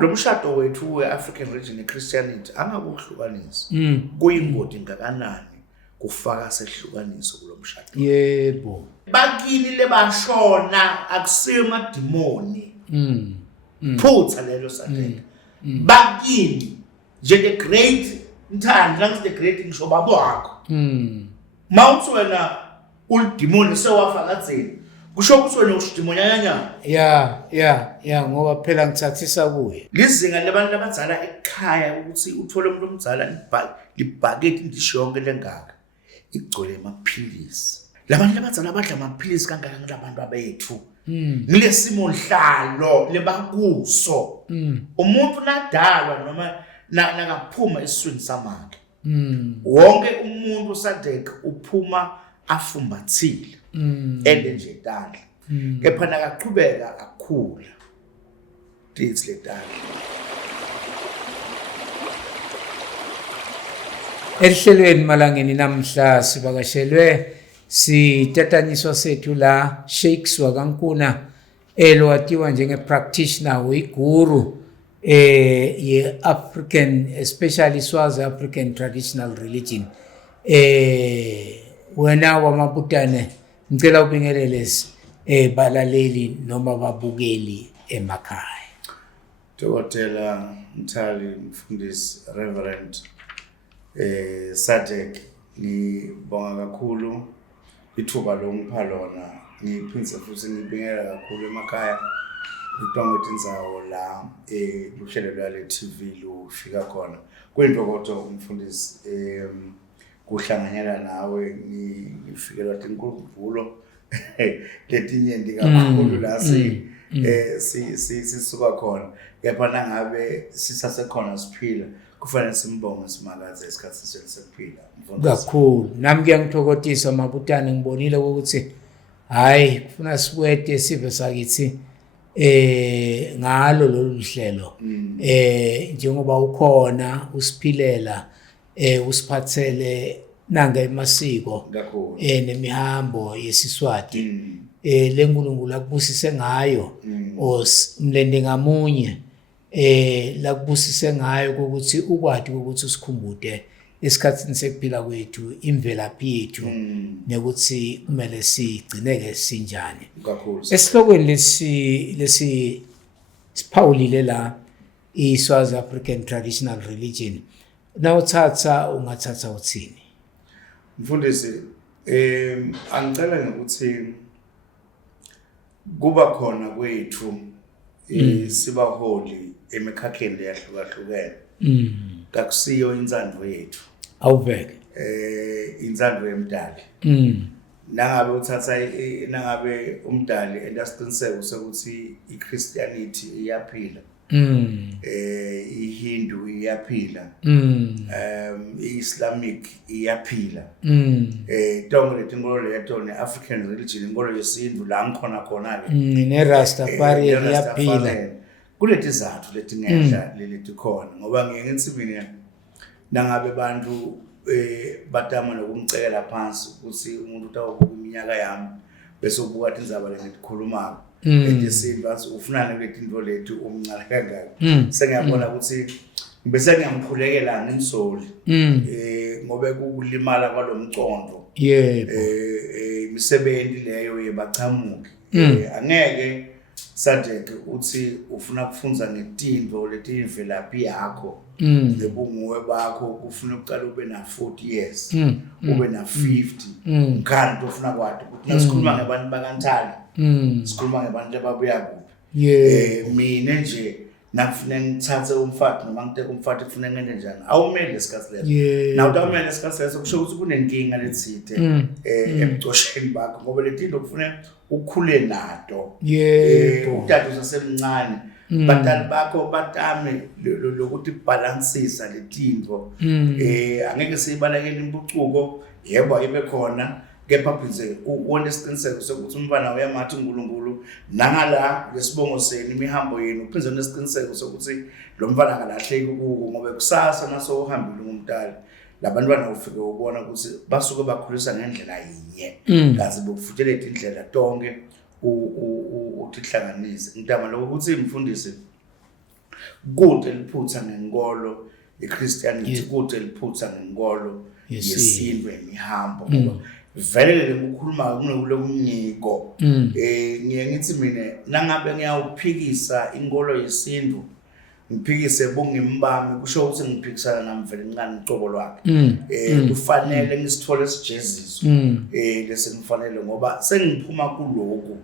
Lo mshado wethu we-African region Christianity angakuhlukanisa. Kuyingoti ngakanani kufaka sehlukaniso kulo mshado. Yebo. Bakini lebashona akusiyo emadimoni. Phutha lelo Sadeka. Bakini njenge great Mthandi nansi the great ngisho babo wakho. Mawuthi wena ulidimoni sewafa katsini. Kusho ukuthi wena ushidimoni nyanya. Yeah, ngoba phela ngithathisa kuye. Lizinga labantu abadzala ekhaya ukuthi uthole umuntu omdzala libhaketi indisho yonke lengaka igcwele amaphilisi. Labantu abadzala abadla amaphilisi kangaka ngalabantu abethu. Ngilesimo nhlalo lebakuso. Umuntu nadalwa noma nakaphuma esiswini samakhe. Wonke umuntu Sadeka uphuma afumbathile. Ende nje tandla. Kepha nakaqhubeka akukhula. Dithi letandla. Elihlelweni malangeni namhla sivakashelwe sitatanyiswa sethu la Shakes wakaNkuna elowatiwa njenge practitioner uyiguru ye African especially Swazi African traditional religion wena wamabutane ngicela ubingelelesi balaleli noma babukeli emakhaya. Dokotela Mthali Mfundisi Reverend Sadeka ngibonga kakhulu ithuba longipha lona ngiphindze futhi ngibingelela kakhulu emakhaya utonga indzawo la uhlelo lwale TV lufika khona kwindokodo umfundisi kuhlanganyela nawe ngifikelwa tinkuvulo letinye ndikakhulu la sisuka khona kepha nangabe sisasekhona siphila kufanele simbonge simakaze isikhathi sesiphila kakhulu nami ngiyangithokozisa mabutane ngibonile ukuthi hayi kufuna sikwete sive sakithi ngalo lolu hlelo njengoba ukhona usiphilela usiphathele nanga emasiko nemihambo yesiswati leNkulunkulu akubusise ngayo umlende ngamunye lakubusise ngayo ukuthi ukwati ukuthi usikhumbude esikhathini sekuphila kwethu imvelaphi yethu nekuthi kumele sigcineke sinjani esihlokweni lesi siphawulile la iSouth African traditional religion nawuthatha ungathatha uthini mfundisi angicela ngokuthi kuba khona kwethu sibaholi emikhakheni eyahlukahlukene kakusiyo inzandvo yethu awuveke inzandvo yemdali nangabe uthatha nangabe umdali endasiqiniseko sokuthi iChristianity iyaphila iHindu iyaphila iIslamic iyaphila tonke letinkolo leto neAfrican religion inkolo yesintu la ngikhona khona ke neRastafari iyaphila kuleti zathu letingehla lelithi khona ngoba ngeke ngithi mina nangabe bantu batama nokumcekela phansi ukuthi umuntu utawubuka iminyaka yami bese ubuka indzaba lengikukhuluma esintu athi ufunana kuletinto lethu umncane kangaka sengiyabona ukuthi bese ngiyamkhulekela ngimsoli ngobe kulimala kwalomcondo imisebenzi leyo yebachamuki angeke Sadeka uthi ufuna kufunza ngetinto letimvelaphi yakho lebunguwe bakho kufuna uqala ube na 40 years ube na 50 kanti ufuna kwathi ukuthi nasikhuluma ngabantu bakaNthali sikhuluma ngabantu ababuya kuphi mina nje nafuna ngithathe umfati noma ngiteke umfati kufuna ngene njani awumele lesikhathi leso nawu awumele lesikhathi leso kusho ukuthi kunenkinga letsite emcosheni bakho ngoba letinto kufuna ukhule nato utata usasemncane batali bakho batame lokuthi balansisa letinto angeke siyibalekele impucuko yebo ibe khona kepha pheze uwonke isiqiniseko sokuthi umfana uyamathi uNkulunkulu nangala lesibongo senu imihambo yenu pheze nesiqiniseko sokuthi lo mfana akalahleki kuko ngoba kusasa naso uhambile ngumdala labantwana ufike ubona ukuthi basuke bakhulisa ngendlela yinye kazi bokufuthelela indlela tonke uthi hlanganise ngidama lokho ukuthi imfundisi kude liphutha ngenkolo iChristianity kude liphutha ngenkolo yesintu emihambo ngoba vele ukukhuluma kunokulomnyiko ngiye ngithi mina nangabe ngiyawuphikisa inkolo yesintu ngiphikise bungimbami kusho ukuthi ngiphikisana namvele incane icobo lwakhe kufanele ngisithole isijeziso lesi ngifanele ngoba sengiphuma kuloko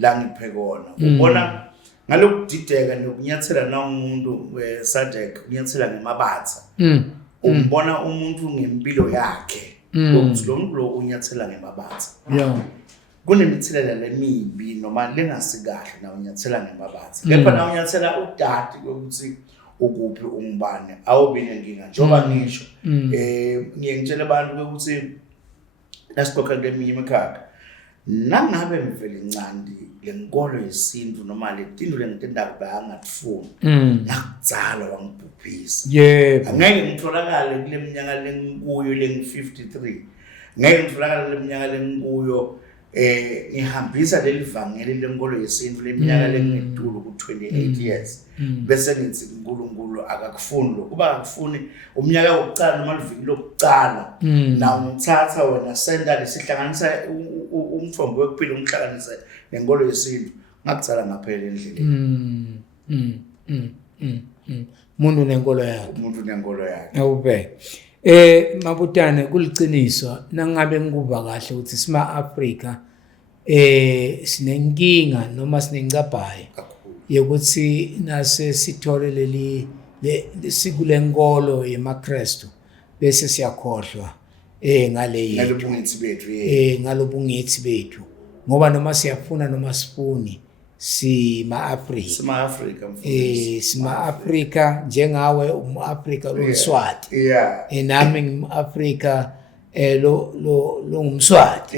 la ngiphe kona ubona ngalokudideka nokunyathela na umuntu weSADC kunyathela ngemabatha ubona umuntu ngempilo yakhe ukuthi lo muntu lo unyathela ngemabatha kunemithelela lemibi noma lengasikahle na unyathela ngemabatha kepha na unyathela udadi ukuthi ukuphi ungibane awubine nginga njoba ngisho ngiyengitshela abantu ukuthi nasixoxa leminye imikhakha nangabe mvele incandi lenkolo yesintu noma letinto lengitenda bayangatifuni nakudzala wangibhubhisa angeke ngitholakale kule minyaka lengikuyo lengi-53 ngeke ngitholakale kule minyaka lengikuyo ngihambisa leli vangeli lenkolo yesintu leminyaka lengitulu ku-28 years bese ngithi uNkulunkulu akakufuni lo kuba akufuni umnyaka wokucala noma liviki lokucala na ungithatha wena senda lesihlanganisa umthombo wekuphila umhlanganise nenkolo yesintu ngakucala ngaphela endleleni umuntu nenkolo yakhe awubheke Mabutane kuliciniso nangabe ngikuva kahle ukuthi sima Africa sinenkinga noma sinengcabhayo yokuthi nase sithole leli sikulenkolo yemaKristu bese siyakhohlwa ngale ngalobungithi bethu ngoba noma siyafuna noma sifuni sima Africa njengawe umAfrika loMswati nami ngumAfrika lo ngumswati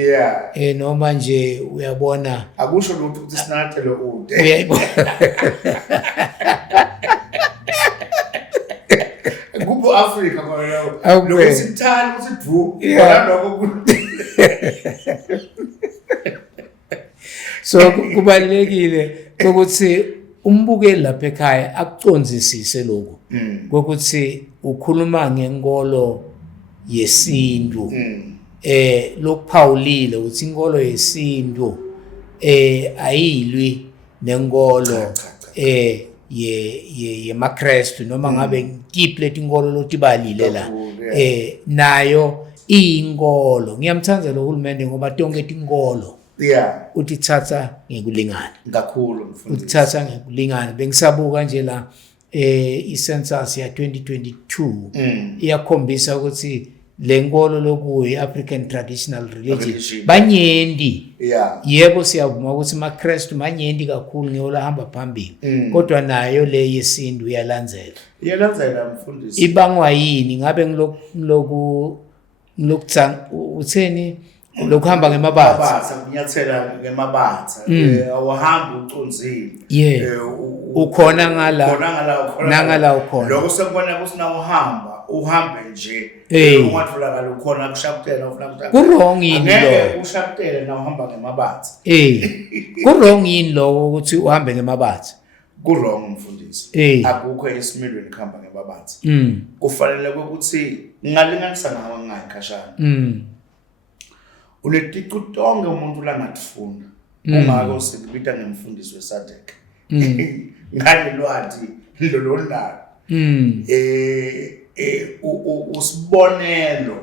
noma nje uyabona akusho lutho ukuthi sinathele ude uyayibona kubo Africa ngoba lokusithanda ukuthi dvu lokho so kubalekile ukuthi umbukeli lapha ekhaya akucondzisise lokho ukuthi ukhuluma ngenkolo yesintu lokuphawulile ukuthi inkolo yesintu ayilwi nenkolo yemaKristu noma ngabe ngiphi leti inkolo lotibalile la nayo iyinkolo ngiyamthandzela uhulumende ngoba tonke tinkolo utithatha ngekulingana kakhulu mfundisi utithatha ngekulingana bengisabuka nje la i-census ya 2022 iyakhombisa ukuthi lenkolo lokuyi African traditional religion banyendi yebo siyavuma ukuthi maKristu manyendi kakhulu ngiyolahamba phambili kodwa nayo le yesintu iyalandzela mfundisi ibangwa yini ngabe ngilokuthanga utheni lokuhamba ngemabatha kunyathela ngemabatha awuhambi uconzile ukhona ngala nangala ukhona lokho sekubona ukuthi na uhambe nje ungatholakala ukhona kushaptela ufuna kurong yini lo ushaptela na uhamba ngemabatha kurong yini lo ukuthi uhambe ngemabatha kurong mfundisi akukho esimilweni khamba ngemabatha kufanele ukuthi ngalinganisa ngawe ngayikhashana uleticu tonke umuntu langatifuna ungako sikubita ngemfundisi weSADC ngalelwathi lolonalo usibonelo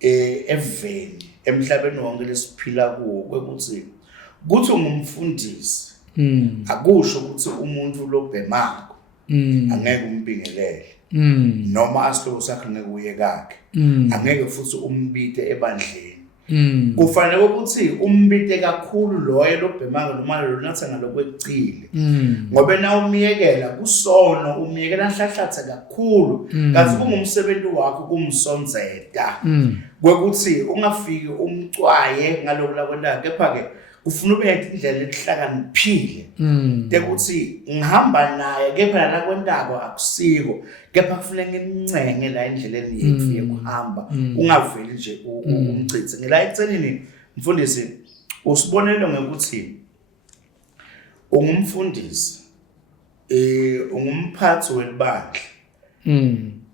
eveni emhlabeni wonke lesiphila kuwo kwekuthi kuthi ungumfundisi akusho ukuthi umuntu lobhemako angeke umbingelele noma asihloko sakhe ngeke uye kakhe angeke futhi umbite ebandleni kufanele ukuthi umbite kakhulu loyo lobhemanga noma lonatha ngalokwecile ngoba na umiyekela kusono umiyekela nhlahlatha kakhulu kanti kungumsebenzi wakho kumsonzeta kwekuthi ungafiki umcwaye ngaloko lakwenda kepha ke ufuna ube indlela elihlakaniphile tekuthi ngihamba naye kepha la kwendako akusiko kepha kufanele ngimncenge la endleleni yethu yokuhamba ungaveli nje umchithe ngila eceleni mfundisi usibonelo ngekuthi ungumfundisi ungumphathi welibandla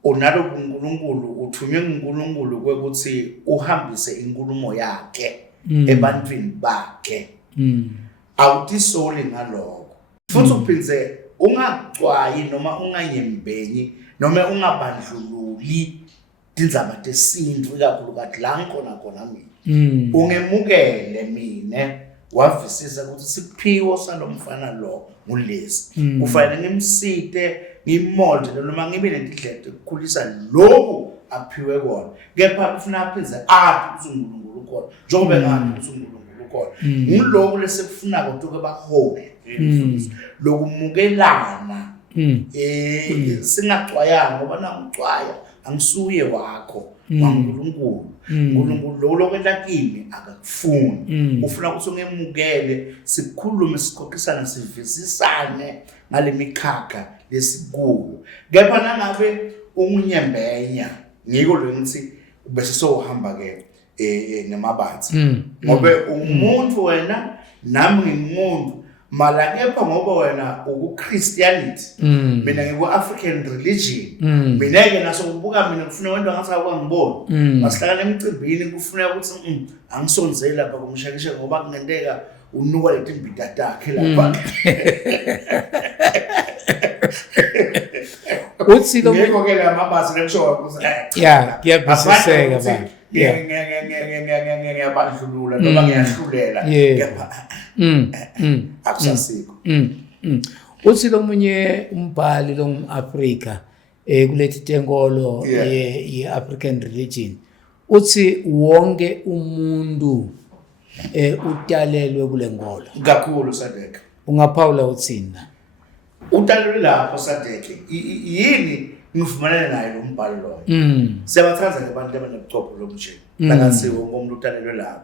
unalo uNkulunkulu uthunywe uNkulunkulu kwekuthi uhambise inkulumo yakhe ebantwini bakhe awutisoli ngaloko futhi uphindze ungacwayi noma unganyembenyi noma ungabandlululi tindzaba tesintu ikakhulukazi la ngikhona mina ungemukele mina wavisisa ukuthi siphiwo salomfana lo ngulesi kufanele ngimsite ngimolde noma ngibe nendlela yokukhulisa lokhu aphiwe kona kepha kufuna aphize aphi uNkulunkulu khona njengoba ngathi uNkulunkulu khona ngiloko lesekufuna kodwa bahole lokumukelana singacwayanga ngoba nangicwaya angisuye wakho waNkulunkulu uNkulunkulu lo lokwenta kimi akakufuni ufuna ukuthi ungemukele sikhulume siqoqisana sivisisane ngalemikhakha lesikuyo kepha nangabe unyembenya ngiko lo ngithi bese sohamba ke nemabathi ngobe umuntu wena nami ngimuntu mala kepha ngoba wena uku-Christianity mina ngiku-African religion mina-ke naso kubuka mina kufuna wento ngathi akwangiboni masihlakana emcimbini kufuna ukuthi angisonzeli lapha kumshakishe ngoba kungenteka unuka leti mbida takhe lapha uthi lo ngeke ke lamabasi lekusho ukuthi kuyabisiseka ba ngiyabandlulula noma ngiyahlulela kepha akusasikho uthi lo munye umbhali lo ngumAfrika kulethi tenkolo ye-African religion uthi wonke umuntu utalelwe kule nkolo kakhulu Sadek ungaphawula uthini utalelwe lapho Sadek yini ngivumelana naye lo mbhalo loyo siyabathanza abantu abanebuchopho lobunje langathi wonke umuntu utalelwe lapho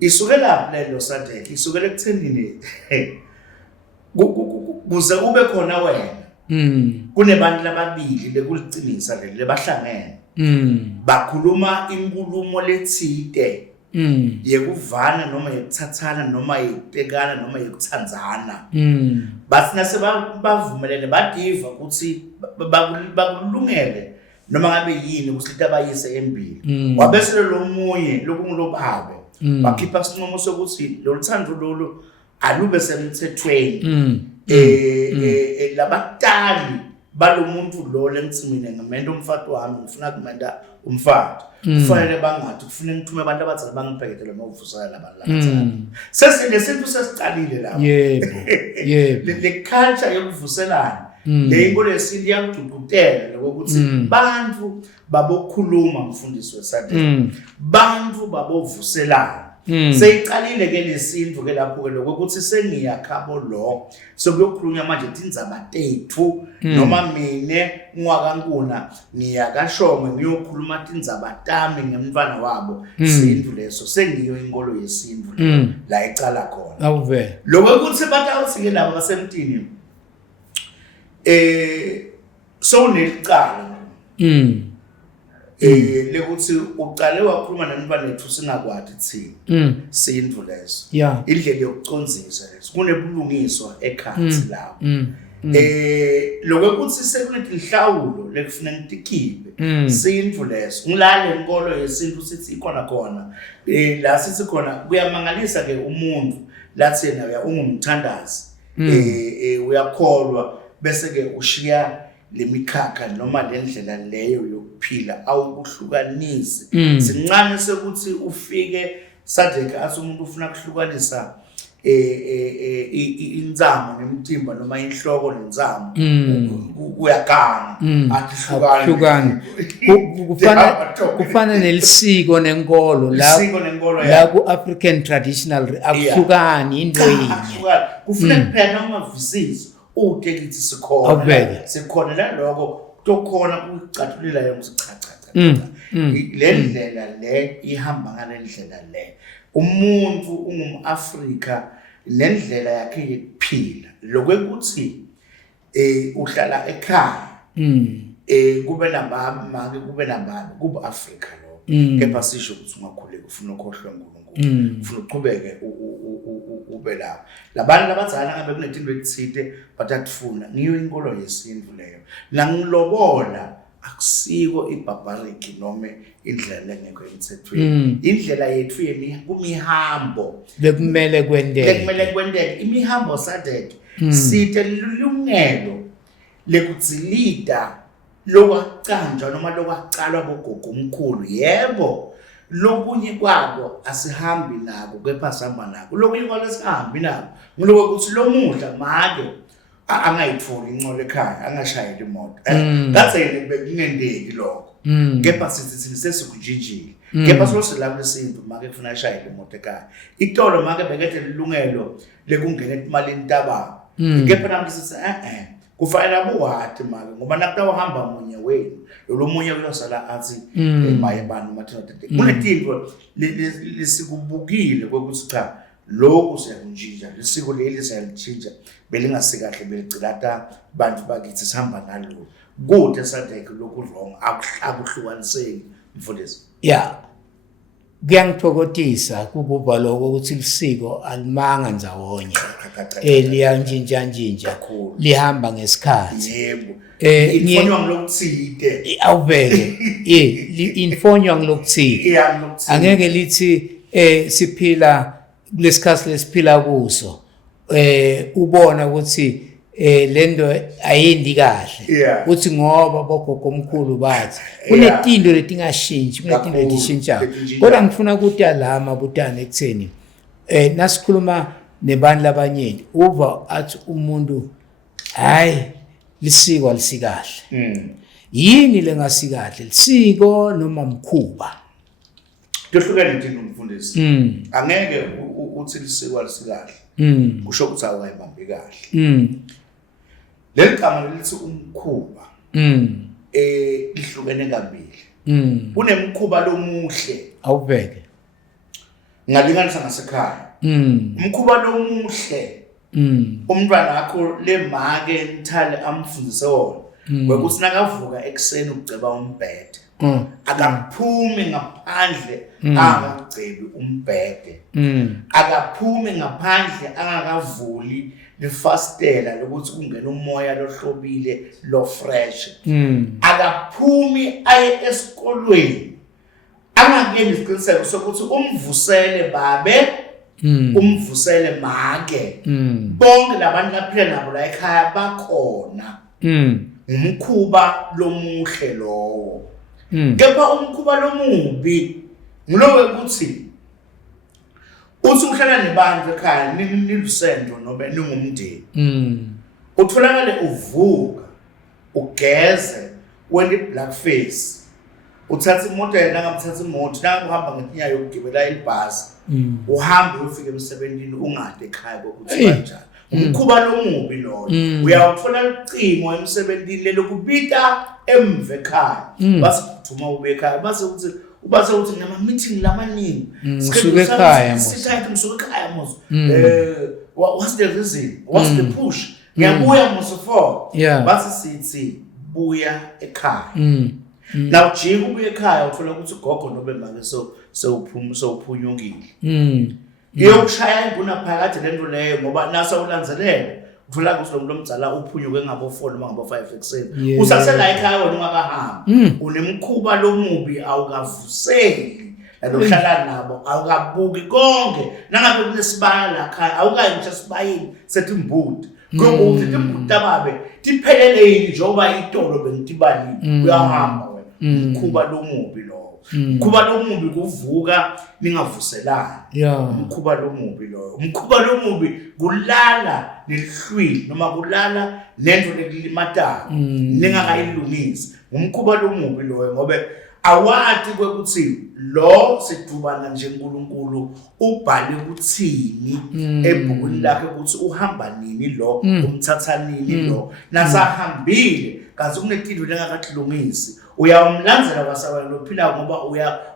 isuke lapho lelo Sadek isukele ekuthenini kuze kube khona wena kunebantu lababili lekuliciniso leli lebahlangene bakhuluma inkulumo lethide yekuvana noma yekuthathana noma yekutekana noma yekuthandzana bathi nase bavumelene badiva ukuthi bakulungele noma ngabe yini ukuthi abayise embili wabese lo munye lokungilobabe bakhipha isinqumo sokuthi lo luthando lolu alube semthethweni labatali balomuntu lo lengitsimine ngemenda umfati wami ngifuna kumenda umfati kufanele bangathi kufuna ngithume abantu abathana bangibheketele novusela labalala sesile sintu sesicalile lapho yebo le culture yokuvuselana le inkolo yesintu yakugcugcutela ukuthi bantu babokhuluma mfundisi weSathane bantu babovuselana seyicalile ke lesintu ke lapho ke lokuthi sengiyakhabo lo sokuyokhulunywa manje tindzaba tethu noma mina ngwakankuna ngiyakashongwe ngiyokhuluma tindzaba tami ngemntwana wabo isintu leso sengiyo inkolo yesintu la icala khona awuvela lokuthi batawuthi ke labo basemtini so nelicala lekuthi uqale wakhuluma nemntwana ethu singakwadi thina sintu leso indlela yokucondzisa leso kunebulungiswa ekhathi lapho lokuthi sekunetinhlawulo lekufanele ngitikhiphe sintu leso ngilale inkolo yesintu sithi ikhona khona la sithi khona kuyamangalisa ke umuntu lathi yena ungumthandazi uyakholwa bese ke ushiya lemikhakha noma lendlela leyo yokuphila awukuhlukanisi sincane sekuthi ufike Sadek athi umuntu ufuna ukuhlukanisa inzamo nemtimba noma inhloko nenzamo uyaganga akuhlukani kufana nelisiko nenkolo la ku-African traditional akuhlukani into yinye kufuna kuphela umavisisi utekithi sikhona la lokho tokhona ukucathulela yonke le ndlela le ihamba ngale ndlela le umuntu ungumAfrika nendlela yakhe yokuphila lokwekuthi uhlala ekhaya kube nabami make kube nabami kubuAfrika lo kepha sisho ukuthi ungakhuleka ufuna ukhohlwa uNkulunkulu ufuna uqhubeke ube lapho labantu labazana ngabe kunetinto ekuthite batatfuna ngiyo inkolo yesintu leyo la ngilobola akusiko ibarbaric noma indlela lengekho emthethweni indlela yethu kumihambo bekumele kwendeke imihambo sadeke site lilungelo lekudzilida lokwacanjwa noma lokwacalwa bogogo omkhulu yebo lokunye kwabo asihambi nako kepha sihamba nako lokunye kwalo sihambi nako ngiloko ukuthi lo muhla make angayitholi incolo ekhaya angashayeli imoto ngathene bekungendeki lokho kepha sithi sesikujinjile kepha sosilapha lesintu make kufuna ashayele imoto ekhaya itolo make bekethe lilungelo lekungena emalini ntaba kepha namhlanje sithi kufanele abuhati make ngoba nakutawuhamba munye wenu lo munye uyosala athi maye bani mathina tete kunetinto lesikubukile ukuthi cha lokhu siyakunjinja lesiko leli siyalitshintsha belingasi kahle belicilata bantu bakithi sihamba nalo kude sadeke lokhu wrong akuhlukaniseki mfundisi kuyangithokozisa kububa lokho ukuthi lisiko alimanga ndzawonye liyanjinja lihamba ngesikhathi yebo infonywa ngilokuthide awubeke infonywa ngilokuthide angeke lithi siphila kulesikhathi lesiphila kuso ubona ukuthi lento ayendi kahle uthi ngoba bogogo omkhulu bathi kunetinto letingashintshi kunetinto letishintsha kodwa ngifuna ukuthi alama butane ekutheni nasikhuluma nebantu labanyeni uva athi umuntu hayi lisiko alisikahle yini lengasikahle lisiko noma mkhuba kuhlukene into umfundisi angeke uthi lisiko alisikahle kusho ukuthi awuyibambi kahle leli gama lithi umkhuba lihlukene kabili kunemkhuba lomuhle awubheke ngalinganisa ngasekhaya umkhuba lomuhle umntwana wakho lemake nithale amfundise wona kwekuthi nakavuka ekseni ukuceba umbhede akaphumi ngaphandle angakacebi umbhede akaphumi ngaphandle angakavuli lifastela lokuthi kungena umoya lohlobile lo fresh akaphumi aye esikolweni angangeni isiqiniseko sokuthi umvusele babe umvusele make bonke labantu laphila nabo la ekhaya bakhona umkhuba lomuhle lowo kepha umkhuba lomubi ngulowe ukuthi uthi uhlala nebantu ekhaya nilusendo noma ningumndeni utholakale uvuka ugeze wena black face uthatha imoto yena ngamthatha imoto nanguhamba ngetinyayo yokugibela ibhasi uhambe ufike emsebenzini ungade ekhaya ukuthi kanjani umkhuba lomubi loyo uyawuthola ucingo emsebenzini lokubika emve ekhaya basithuma ube ekhaya base ukuthi ngama meeting lamaningi ngisuke ekhaya sithathe ngisuke ekhaya mos what's the reason what's the push ngiyabuya mos for base sithi buya ekhaya now jika ubuye ekhaya uthola ukuthi gogo nobe make sewuphunyukile iyokushaya ibuna phakathi lento leyo ngoba nasa ulandzelele uthola ukuthi lo mdzala uphunyuke ngabo 4 noma ngabo 5 ekseni usasela ekhaya wena ungakahambi unemkhuba lomubi awukavuseli lokuhlala nabo awukabuki konke nangabe kunesibaya la ekhaya awukayi nje sibayini sethi imbudi ngoba uthi imbudi ababe tiphelele yini njoba itolo bengitibali uyahamba wena umkhuba lomubi lo umkhuba lomubi kuvuka ningavuselani umkhuba lomubi loyo umkhuba lomubi kulala nelihlwili noma kulala lento lekulimatayo ningakayilungisi umkhuba lomubi loyo ngoba awati kwekuthi lo sidubana nje uNkulunkulu ubhale ukuthini ebhukwini lakhe ukuthi uhamba nini lo umthatha nini lo nasahambile kaze kunetinto lengakahlungisi uyawumlandzela kwasawana lophila ngoba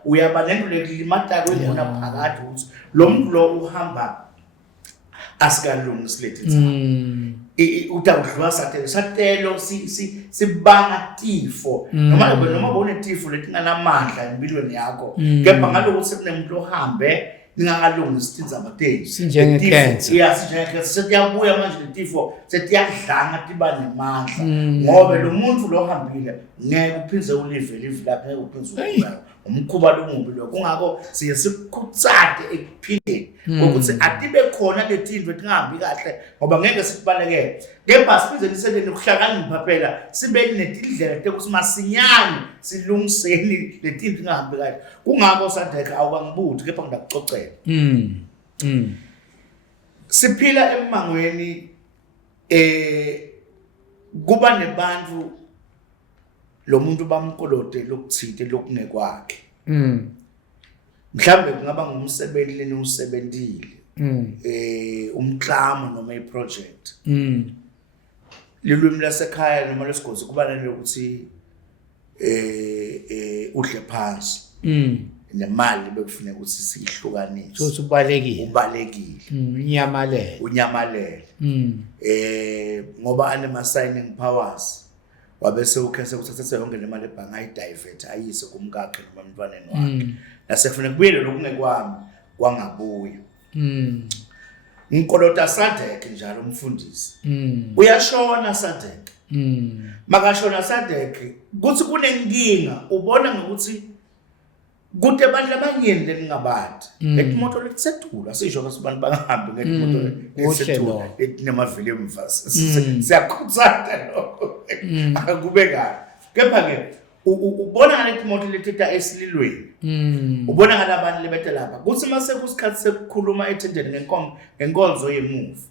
uyaba lento lekulimata kwena phakathi ukuthi lo muntu lo uhamba asikalungisi lethi utawudlula satelo sibanga tifo noma bone tifo letinganamandla empilweni yakho kepha ngalokuthi sekunemuntu ohambe ningakalungisi tindzaba tenu sinjenge-cancer. yeah sinjenge-cancer setiyabuya manje letifo setiyadlanga tiba nemandla ngoba lo muntu lohambile ngeke uphindze ulive lapho ngeke uphindze ulive umkhuba lomubi lo kungakho siye sikhutsate ekuphileni ukuthi atibe khona letinto etingahambi kahle ngoba ngeke sibalekele kepha sibize niseleni ukuhlakanipha phela sibe netindlela tekuthi masinyane silungiseni letinto tingahambi kahle kungakho Sadek awukangibuthi kepha ngidakucocela siphila emangweni kuba nebantu lo muntu bamkolode lokuthinte lokungekwakhe mhlambe kungaba ngumsebenzi leni usebenzile umklamo noma iproject lilwimi lasekhaya noma lesigodzi kubalane ukuthi udle phansi nemali bekufuneka ukuthi sihlukanise so ubalekile unyamalele ngoba anema signing powers wabese ukhese ukuthatha yonke le mali ebhanka ayidivert ayise kumkakhe noma umntwaneni wakhe nasekufanele kubuyele lokungekwami kwangabuya ngikolota Sadek njalo umfundisi uyashona Sadek makashona Sadek kuthi kunenkinga ubona ngokuthi kude abantu abanyeni leningabandi letimoto letsetula sisho abantu bangahambi ngetimoto letsetula etinamavili emva siyakhutsata lokho akube kahle kepha ke ubona letimoto letita esililweni ubona ngalabantu lebete lapha kuthi mase kusikhathi sekukhuluma ethendeni ngenkonzo yemuva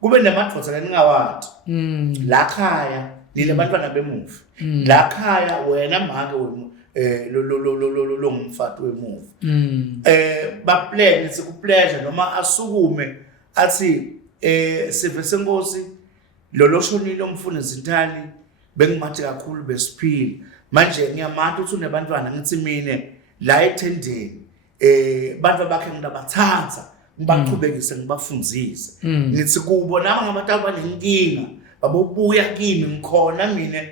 kube namadvodza leningawati la khaya nile bantwana bemuva la khaya wena make lo ngumfati wemuva baplane sikupleasure noma asukume athi sive senkosi lo shonile umfuni Zintali bengimathi kakhulu besiphila manje ngiyamata ukuthi unebantwana ngithi mine la ethendeni bantu bakhe ngidabathatha ngibaqhubekise ngibafundzise ngithi kubo nami ngabantu abanenkinga babobuya kimi ngikhona mina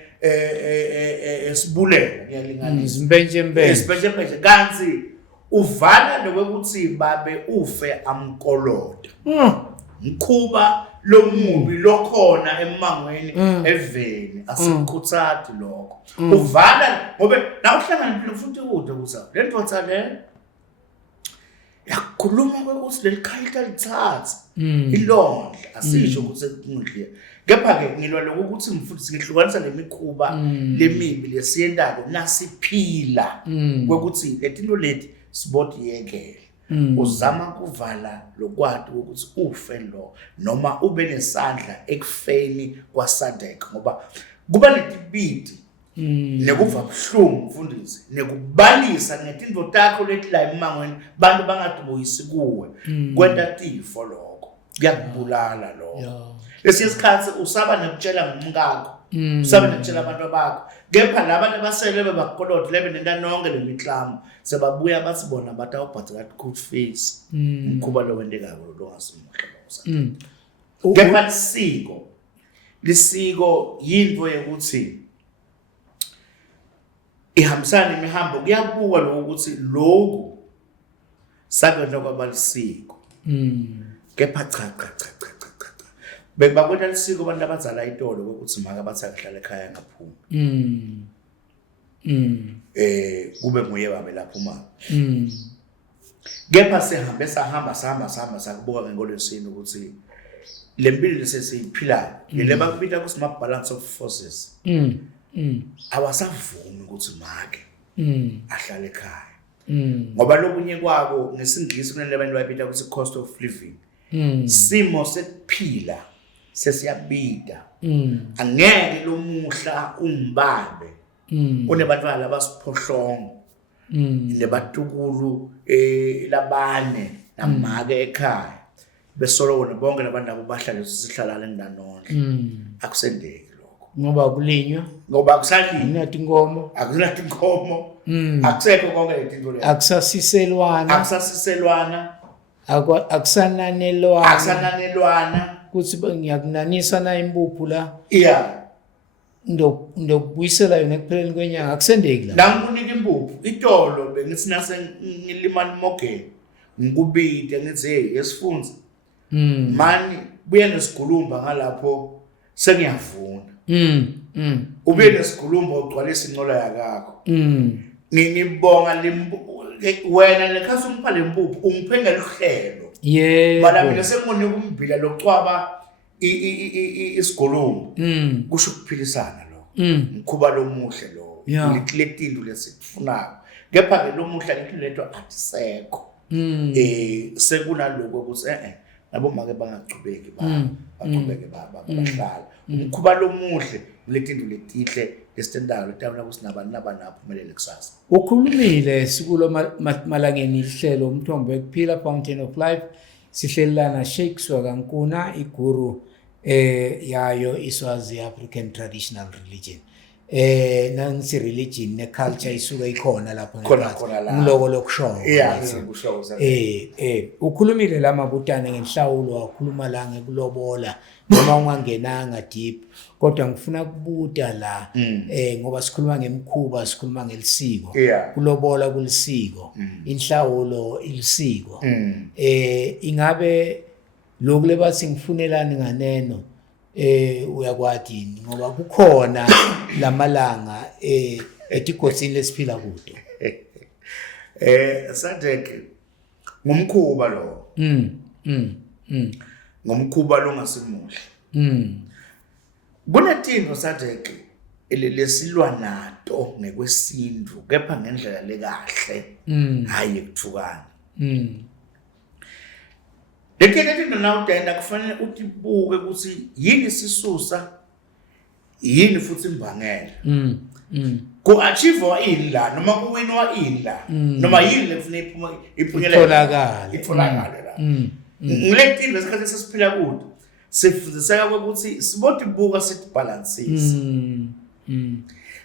esibulela ngiyalinganisa imbenje kanti uvala lokuthi babe ufe amkoloda ngikhuba lomubi lokhona emangweni eveni asikhutsati lokho uvala ngoba nawuhlangana futhi kude kusa lentotha le yakhuluma ukuthi lelikhaya lithatha ilondla asisho ukuthi ekungidliya kepha ke ngilwa lokuthi mfundisi ngihlukanisa lemikhuba lemibi lesiyendalo nasiphila ukuthi letinto leti sibodi yekele uzama kuvala lokwadi ukuthi ufe lo noma ube nesandla ekufeni kwaSadek ngoba kuba letibidi nekuva buhlungu mfundisi nekubalisa ngetinto takho leti la emangweni bantu bangadubuyisi kuwe kwenta tifo lokho kuyakubulala lokho lesikhathi usaba nekutshela ngumkakho usaba nekutshela abantu bakho kepha labantu abasele bebakolode lebe nenta nonke lemiklamo sebabuya bathi bona batawubhathela court fees umkhuba lo wendekako lo ngasimuhle kepha lisiko yinto yokuthi ihambisana imihambo kuyabuka lokuthi lokho sakwenza kwabalisiko kepha cha bekubona lisiko abantu abazala itolo ukuthi maka bathahlala ekhaya ngaphuma kube nguye babe lapho uma kepha sahamba sakubuka ngenkolosini ukuthi lempilo lesesiphila ile bakubita kusima balance of forces awasavumi ukuthi make ahlale ekhaya ngoba lokunye kwako ngesingisi kunale abantu bayibita ukuthi cost of living simo sekuphila sesiyabida angeke lo muhla umbabe unebantwana abasiphohlongo nebatukulu labane namake ekhaya besoloko bonke labantu abo bahlale sisihlala ndanonhle akusendeki lokho ngoba akusalinywa tinkomo akusekho konke letinto lezo akusasiselwana akusananelwana kuthi ngiyakunanisa na impuphu la ndokubuyisela yona ekupheleni kwenyanga akusendeki la nanginika impuphu itolo bengithi nase ngilimani mogeni ngikubide ngithi hey yesifunzi mani buye nesigulumba ngalapho sengiyavuna ubuye nesigulumba ugcwalisa incola yakakho ngibonga wena lekhasi ungipha lempuphu ungiphe ngeluhlelo bala mina sengikunika umbila lokucwaba isigulumba kusho ukuphilisana lo ngikhuba lomuhle lo liletinto lesikufunayo kepha ke lomuhle liletwa athisekho sekunaloko ukuthi nabo make bangachubeki bachubeke bahlala umkhuba lomuhle kuletinto letihle lestendayo letawula kusinabani naphumelele kusasa ukhulumile sikulo malangeni ihlelo umthombo ekuphila Fountain of Life sihlelana Sheikh Swakankuna iguru yayo iswazi African traditional religion nansi religion ne culture isuka ikhona lapho ngiloko lokusho ukhulumile la mabutane ngenhlawulo wakhuluma la ngekulobola noma ungangenanga deep kodwa ngifuna kubuta la ngoba sikhuluma ngemkhuba sikhuluma ngelisiko kulobola kulisiko inhlawulo ilisiko ingabe lokule bathi ngifunelani nganeno uyakwati ngoba kukhona lamalanga etigosini lesiphila kude Sadek ngumkhuba lo ngumkhuba longasimuhle kunetinto Sadek lesilwa nato ngekwesintu kepha ngendlela lekahle hayi ekuthukana Lekete na utenda kufanele utibuke ukuthi yini sisusa yini futhi imbangela ku achieve wa illa noma ku win wa illa noma yini lefuna iphunyela itholakala la ngilekile lesikhathi sesiphila kude sifundiseka ukuthi sibotibuka sithi balances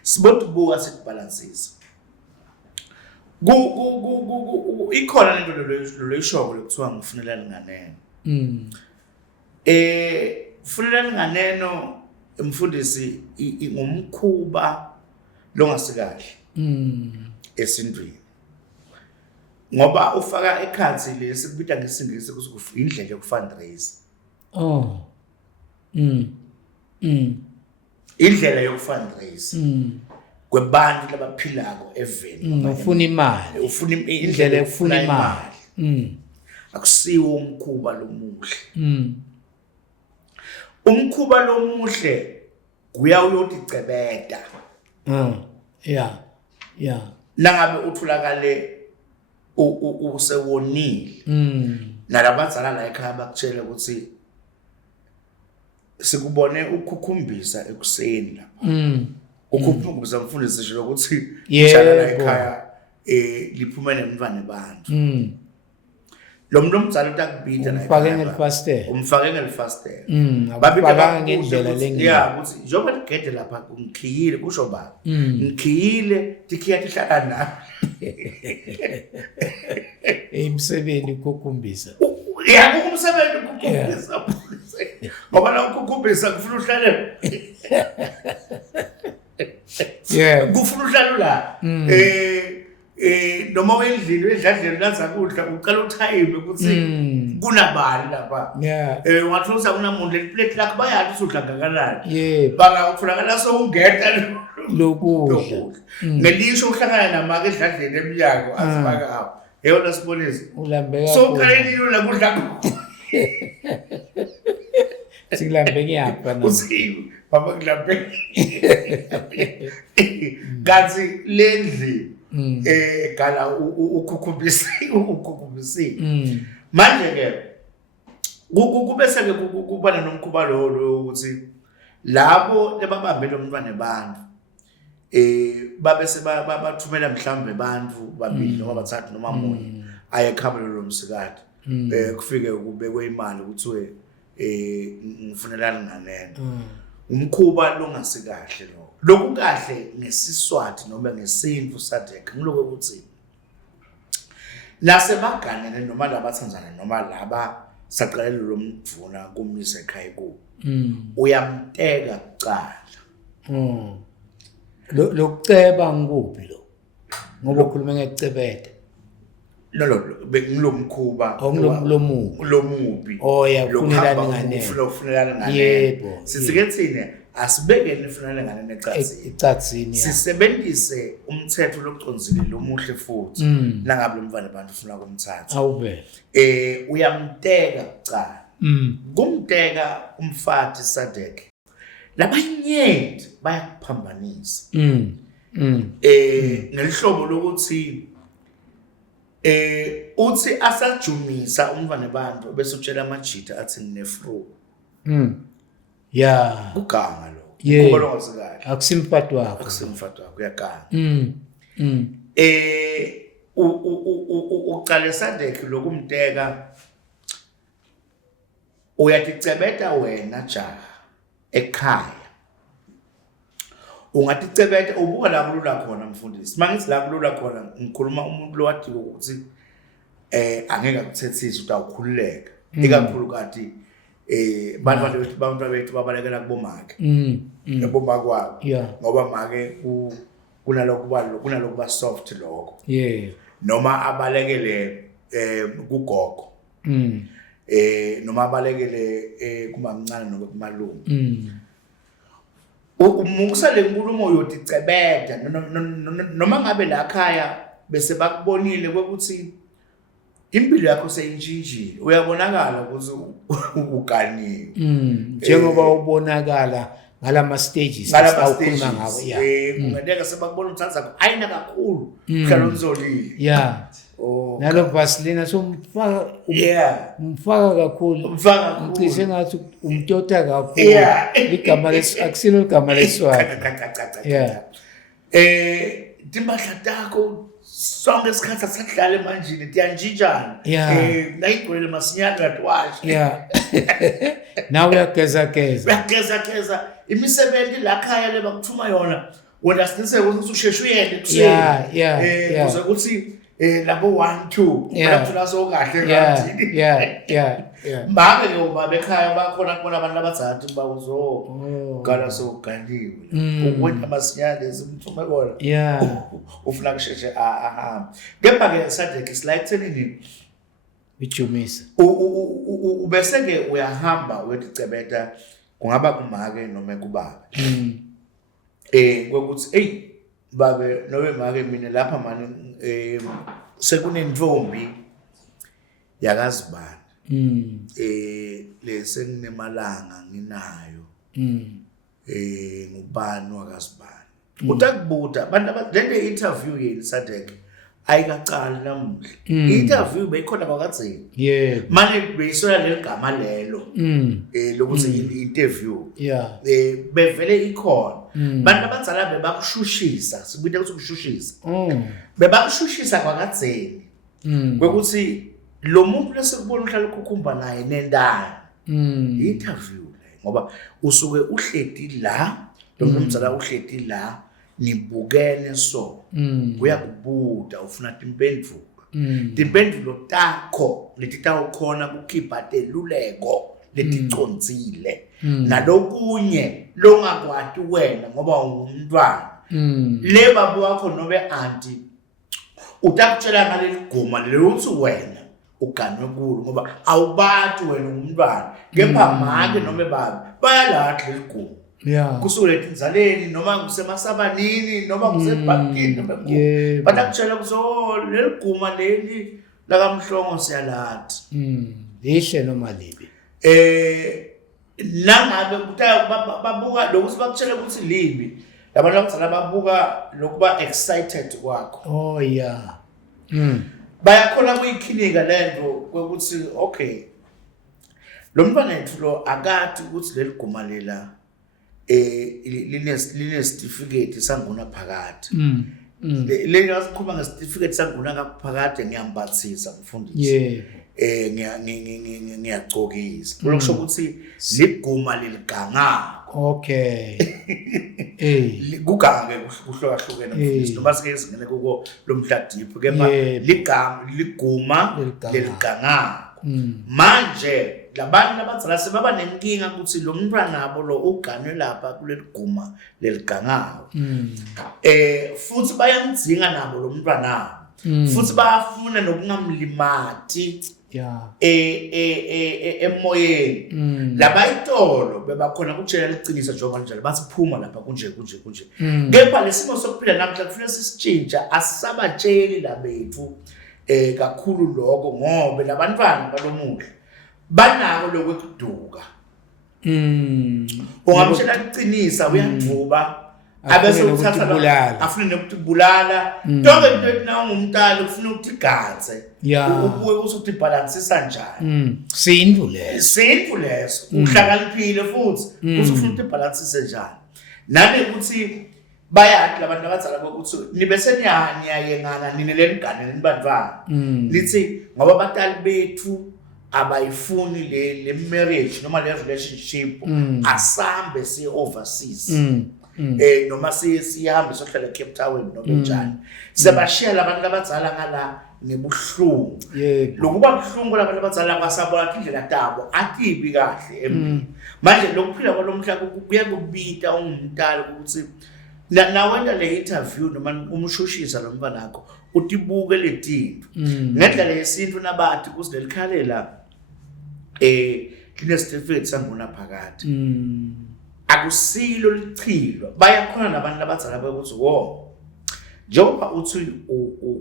sibotibuka sithi balances ikhona lento loyishoko lokuthiwa ngifunelani nganeno funelani nganeno umfundisi ngumkhuba longasikahle esintwini ngoba ufaka ekhathi lesikubita ngesingisi ukuthi indlela yokufundraise indlela yokufundraise kwebantu labaphilako eveni ufuna imali ufuna indlela yokufuna imali akusiwo umkhuba lomuhle umkhuba lomuhle kuya uyoticebeda nangabe utholakale usewonile nalabadzala la ekhaya bakutshela ukuthi sikubone ukukhukhumbisa ekuseni lapha ukukhumbisa mfundisi nje ukuthi ishala la ekhaya liphumene nemntwana bantu lo muntu omzali utakubita la umfake ngelifastela babika ngendlela lengiyela ukuthi njengoba ligede lapha ngikhiyile kusho baba ngikhiyile tikhiya tihlala na imsebenzi ukukhumbisa umsebenzi ukukhumbisa ngoba la ukukhumbisa kufuna uhlale kufuna uhlale la noma wendlini edladleni lazakudla uqala uthayime ukuthi kunabani lapha ungathola kunamuntu leplate lakho bayathi usudla kangakanani banga utholakala sowungeta lokudla ngelisho uhlangana namake edladleni emnyango azibaka apho eyona sibonisi ulambeka so uqalelile la kudla silambe ngiyapha na usiwe baba kulambe gazi lendli gala ukukhumbisi manje ke kubese ke kubana nomkhuba lo ukuthi labo lebabambe lo mntwana nebantu babese bathumela mhlambe abantu babili noma bathathu noma munye ayekhabelo lo msikade kufike kubekwe imali ukuthi ngifunelani nganeno umkhuba longasikahle lo lokhu kahle ngesiswati noma ngesintu Sadek ngiloko ukuthi nasemaganene noma labathanzana noma laba saqalela lo mvuna kumisa ekhaya ku uyamteka kuqala lokuceba ngikuphi lo ngoba ukhuluma ngecebede no ngilomkhuba lomubi yakufunelana ngane ufunelana ngane yebo sisike thina asibekele ufunelana ngane ecatsini sisebenzise umthetho lokuconzile lomuhle futhi nangabe lomfana abantu ufuna kumthatha awube uyamteka kucala kumteka umfati Sadek labanye bayakuphambanisa nelihlobo lokuthi uthi asajumisa umva nebantu bese utshela amajita athi nefru yeah uganga lo kuba longasikala akusimfati wakho uyaganga uqale Sadek lokumteka uyaticebeta wena jaha ekhaya ungaticebeta ubuka la kulula khona mfundisi mangithi la kulula khona ngikhuluma umuntu lo wathi ukuthi angeke akuthethise utawukhululeka ikakhulu kati bantu bethu babalekela kubomake nebomake kwabo ngoba make kunalokuba soft lokho noma abalekele kugogo noma abalekele kumamncane noma kumalungu umusale inkulumo uyoticebeta noma ngabe la khaya bese bakubonile ukuthi impilo yakho seyintshintshile uyabonakala ukuthi uganiwe njengoba ubonakala ngalama stages awukhuluma ngawo kungenteka sebakubona umthanza ayina kakhulu mhlalo nizolile nalo Vaseline umfaka kakhulu ngicishe ngathi umtota kakhulu igama akusilo igama leswazi timbahla takho sonke isikhathi asadlala emanjini tiyanjinjana ngayigqwele masinyana ngadwasha nawe uyageza imisebenzi la khaya le bakuthuma yona wena siniseke ukuthi usheshe uyende kuseni kuze ukuthi labo 1 2 bathula so kahle ngathi mbabe ke ubaba ekhaya bakhona kubona abantu abazathi bawuzo gala so ganiwe ukwenta masinyane ezimthume kona ufuna kusheshe ahamba kepha ke Sadek slide nini bijumisa ubese ke uyahamba uyoticebeta kungaba kumake noma kubaba kwekuthi babe nowe make mina lapha manje sekunendvombi yakazibani lesenginemalanga nginayo ngubani wakazibani utakubuta abantu le interview yini Sadek ayikaqali namuhla interview beyikhona kwakadzeni manje beyisoya leligama lelo lokuthi interview bevele ikhona bantu abadzala bebakushushisa sibuyile ukuthi kushushisa bebakushushisa kwakadzeni kwekuthi lo muntu lesekubona uhlala ukukhumba naye nendana interview le ngoba usuke uhleti la lo mzala uhleti la nibukene so uyakubuda ufuna timpendulo timpendulo takho letitawukhona kukhipha teluleko leticondzile nalokunye longakwati wena ngoba ungumntwana le babu wakho nobe anti utakutshela ngaleli goma lelo uthi wena uganwe kulo ngoba awubati wena ungumntwana kepha make noma baba bayalahla ligoma kusuke letinzaleni noma kusemasabanini noma kusebhankini noma batakutshela kuzo leli guma leli lakamhlongo siyalathi lihle noma libi nangabe babuka lokuthi bakutshela ukuthi libi labantu abazala babuka lokuba excited kwakho bayakhona kuyikhinika lento ukuthi okay lo mntwana wethu lo akathi ukuthi leli guma lela line certificate sanguna phakathi le yasikhuluma nge certificate sanguna ngaphakathi ngiyambathisa mfundisi ngiyagcokisa lokusho ukuthi liguma liligangako kugange kuhlokahlukene mfundisi noma sike singene kuko lomhladipho kepha liguma leligangako manje labantu abadzala sebaba nenkinga ukuthi lo mntwana nabo lo uganwe lapha kuleli guma leligangako futhi bayamdzinga nabo lo mntwana futhi bafuna nokungamlimati emoyeni labayitolo bebakhona kutshela liqinisa njengoba njalo bathi phuma lapha kunje kepha lesimo sokuphila namhla kufanele sisitshintsha asisabatsheli labethu kakhulu lokho ngoba labantwana balomuhle banako lokuduka ungamshela liqinisa uyanduba abese uthatha afune nokubulala tonke into ethi ungumntana ufuna ukuthi igatse ubuye usuthi balansisa njani sindvu leso uhlakaniphile futhi usufuna ukuthi balansise njani nani ukuthi bayathi labantu abadzala ukuthi nibe seniyayengana nine lengane nibantwana lithi ngoba abatali bethu abayifuni le marriage noma le relationship asambe siye overseas noma siyahambe sohlala eCape Town noma njani sebashiya labantu abadzala ngala nebuhlungu lokuba buhlungu labantu abadzala basabona indlela tabo atibi kahle emini manje lokuphila kwalomhlaba kuyakubita ungumntana ukuthi nawenda le interview noma umshushisa lo mfana wakho utibuke letinto ngendlela yesintu nabathi kusilelikhalela kine certificate sangona phakathi akusilo lichilo bayakhona nabantu abadzala ukuthi njengoba uthi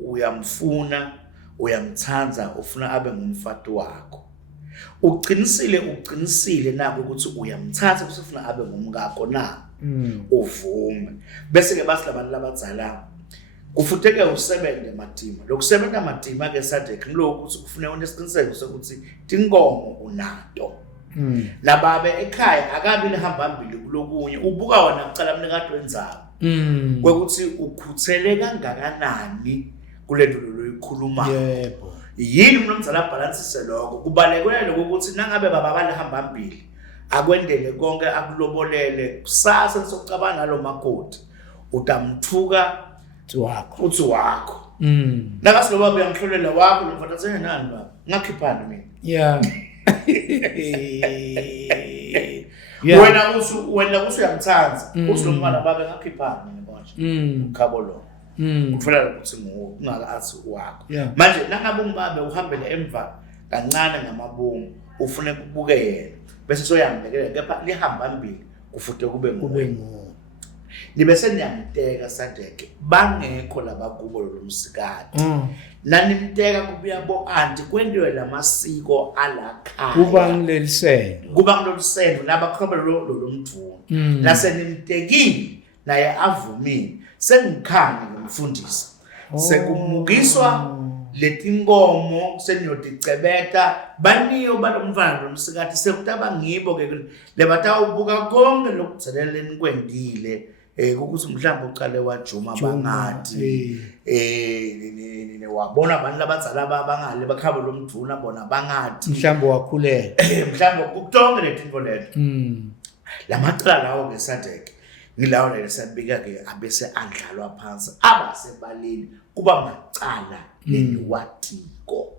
uyamfuna uyamthanza ufuna abe ngumfati wakho uqinisile nako ukuthi uyamthatha kusifuna abe ngumkakho na uvume bese ke bathi labantu labadzala kufuteke usebenze matima lokusebenza matima ke sadek ngiloko ukuthi kufuneka unesiqiniseko sokuthi tinkomo unato nababe ekhaya akabi lihamba phambili kulokunye ubuka wona kucala mnikade wenzalo kwekuthi ukhuthele kangakanani kulento loyikhuluma yebo yini umnomzala balansise lokho kubalekela ukuthi nangabe baba balihamba phambili akwendele konke akulobolele kusasa sokucabanga nalo makoti utamthuka uthi wakho nakasiloba uyamhlolela wakho lomfana senani baba ngakhiphani mina wena usuyamthanza uthi lo mfana baba ngakhiphani manje ukhabo lo kufanele ukuthi ungaka athi wakho manje nangabe ungibabe uhambele emva kancane ngamabomu ufune kubuke yena bese soyamlekelela kepha lihamba phambili kufute kube nguwe nibe seniyamteka sadeke bangekho labakubo lomsikade nanimteka kubuya bo anti kwendiwe lamasiko alakhaya kuba ngilelisendo nabakhombe lo mdvuno nasenimtekile naye avumile sengikhani ngumfundisi sekumukiswa letinkomo seniyodicebeta baniyo balomfana lomsikati sekutaba ngibo ke lebatawubuka konke lokutheleleni kwendile ukuthi mhlawumbe uqale wajuma bangathi wabona abantu labadzala bangale bakhabo lomdvuna bona bangathi mhlawumbe wakhulela mhlawumbe kutonke letinto leto lamacala lawo ke sadeke ngilawo lesabika ke abese andlalwa phansi abasebaleni kuba macala leniwatiko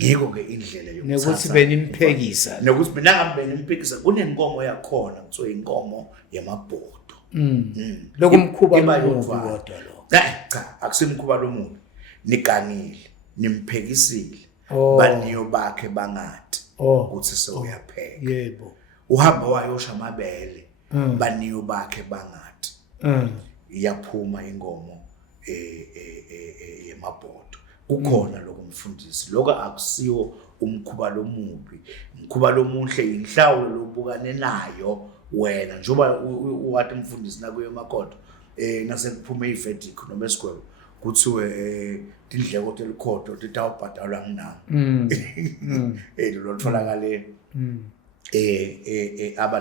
ngiko ke indlela yokuthi nokuthi benimphekisa nokuthi benangabe benimphekisa kunenkomo yakhona kuthiwa inkomo yamabhodo lokumkhuba wodwa lo cha akusimkhuba lomuntu niganile nimphekisile baniyo bakhe bangathi ukuthi sewuyapheka yebo uhamba wayosha amabele baniyo bakhe bangathi iyaphuma inkomo yemabhodo kukhona lokumfundisi lokho akusiwo umkhuba lomubi umkhuba lomuhle inhlawulo lobukane nayo wena njoba uwathi umfundisi nakuye emakhotho nasekuphume iverdict noma esigwebo kuthiwe indleko telikhodo litawubhadalwa nginami lo litholakale aba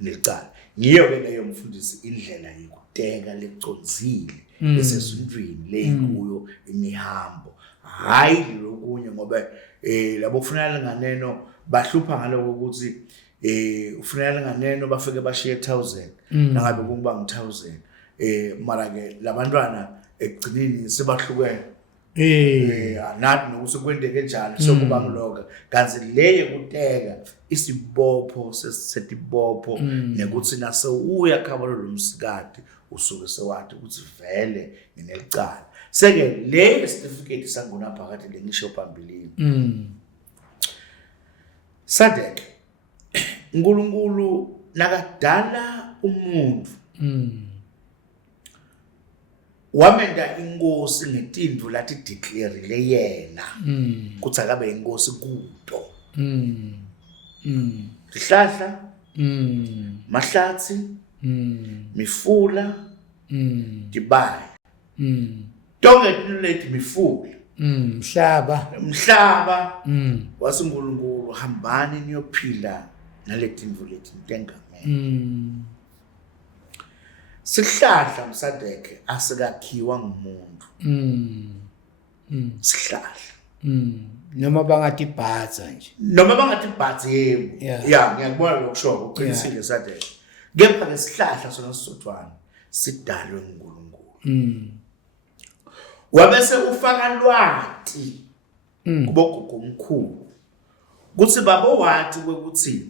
nelicala ngiyo ke leyo mfundisi indlela yokuteka leconzile esesintwini leyikuyo imihambo hayi lokunye ngoba labo kufanele nganeno bahlupha ngaloko ukuthi ufanele nganeno bafike bashiye 1000 nangabe kuba ngu1000 mara ke labantwana egcinini sebahlukene nathi nokuthi kwendeke njalo sokuba ngiloka kanti leye kuteka isibopho sesitibopho nekuthi nase uya khabo lomsikati usuke sewathi ukuthi vele nginelicala seke le certificate sangona phakathi lengisho phambili Sadek uNkulunkulu nakadala umuntu wamenda inkosi ngetindvu lati declare yena kuthi akabe inkosi kuto Sihlahla mahlatsi mifula Dubai tonke leti mifula mhlaba wasuNkulunkulu hambani niyophila naletindvu leti ntengamele Sihlahla Msadeke asikakhiwa ngumuntu sihlahla noma bangathi bhatsa nje noma bangathi bhatsa yebo ngiyakubona lokusho uqinisile Sadeke kepha ke sihlahla sona sisothwana sidalwe nguNkulunkulu wabese ufaka lwati kubogogo omkhulu kuthi babo wathi ukuthi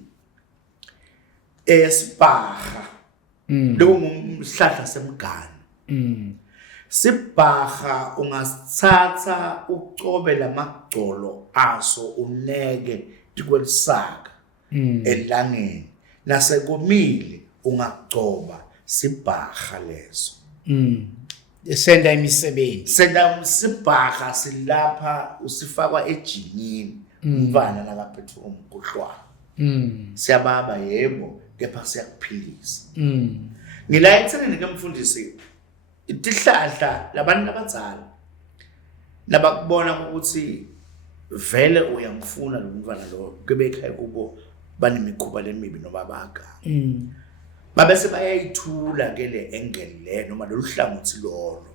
sibhaha ngumhlahla semgani sibhaha ungasithatha ucobe lamagcolo aso uneke tikwelisaka elangeni nasekomile ungagcoba sibhaha leso senda imisebenzi senda sibhaha silapha usifakwa ejinini umfana nakaphethe umkhuhlwana siyababa yebo kepha siyakuphilisa ngila ekutheni ke mfundisi itihlahla labantu abadzala labakubona ukuthi vele uyamfuna lo mfana lo kube ekhaya kubo banemikhuba lemibi noma baga babese bayayithula ke le engel le noma lo hlangothi lolo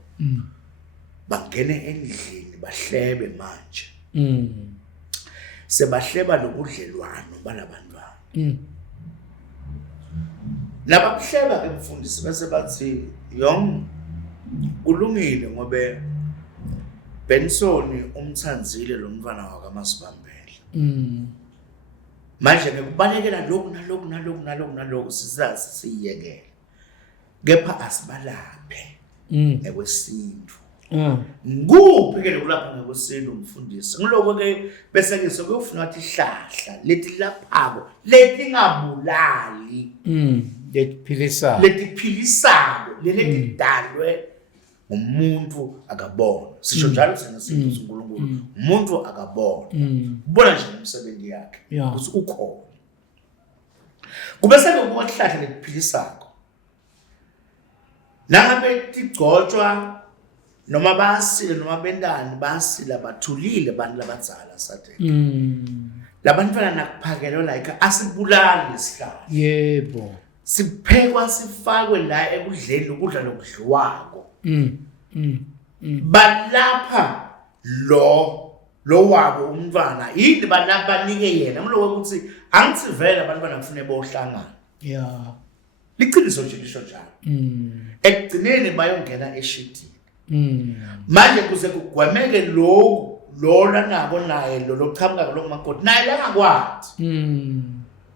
bangene endlini bahlebe manje sebahleba lokudlelwano balabantwana labakuhleba ke mfundisi bese bathi yong kulungile ngobe Benson umthanzile lo mfana wakaMasibambele manje ke kubalekela lokhu sizazi siyekela kepha asibalaphe ekwesintu nguphi ke lokulapha ngekwesintu umfundisi ngiloko ke bese ke sokufuna ukuthi ihlahla leti laphako leti ngabulali letiphilisayo lelidalwe umuntu akabona sisho njalo senesithi uNkulunkulu umuntu akabona ubona nje umsebenzi yakhe ukuthi ukhona kube seke ukuhlahla letiphilisayo nangabe tigcotshwa noma basile noma bendani basila bathulile abantu labadzala sathe labantwana nakuphakelwa like asibulali lesihlahla yebo siphekwa sifakwe la ekudleni ukudla lokudliwako balapha lo wabo umntwana yini balapha nike yena ngiloko ukuthi angithi vele abantwana kufanele bohlangana liqiniso nje lisho njalo ekugcineni bayongena eshitini manje kuze kugwemeke lo nako naye lo lochamuka lo makoti naye langakwathi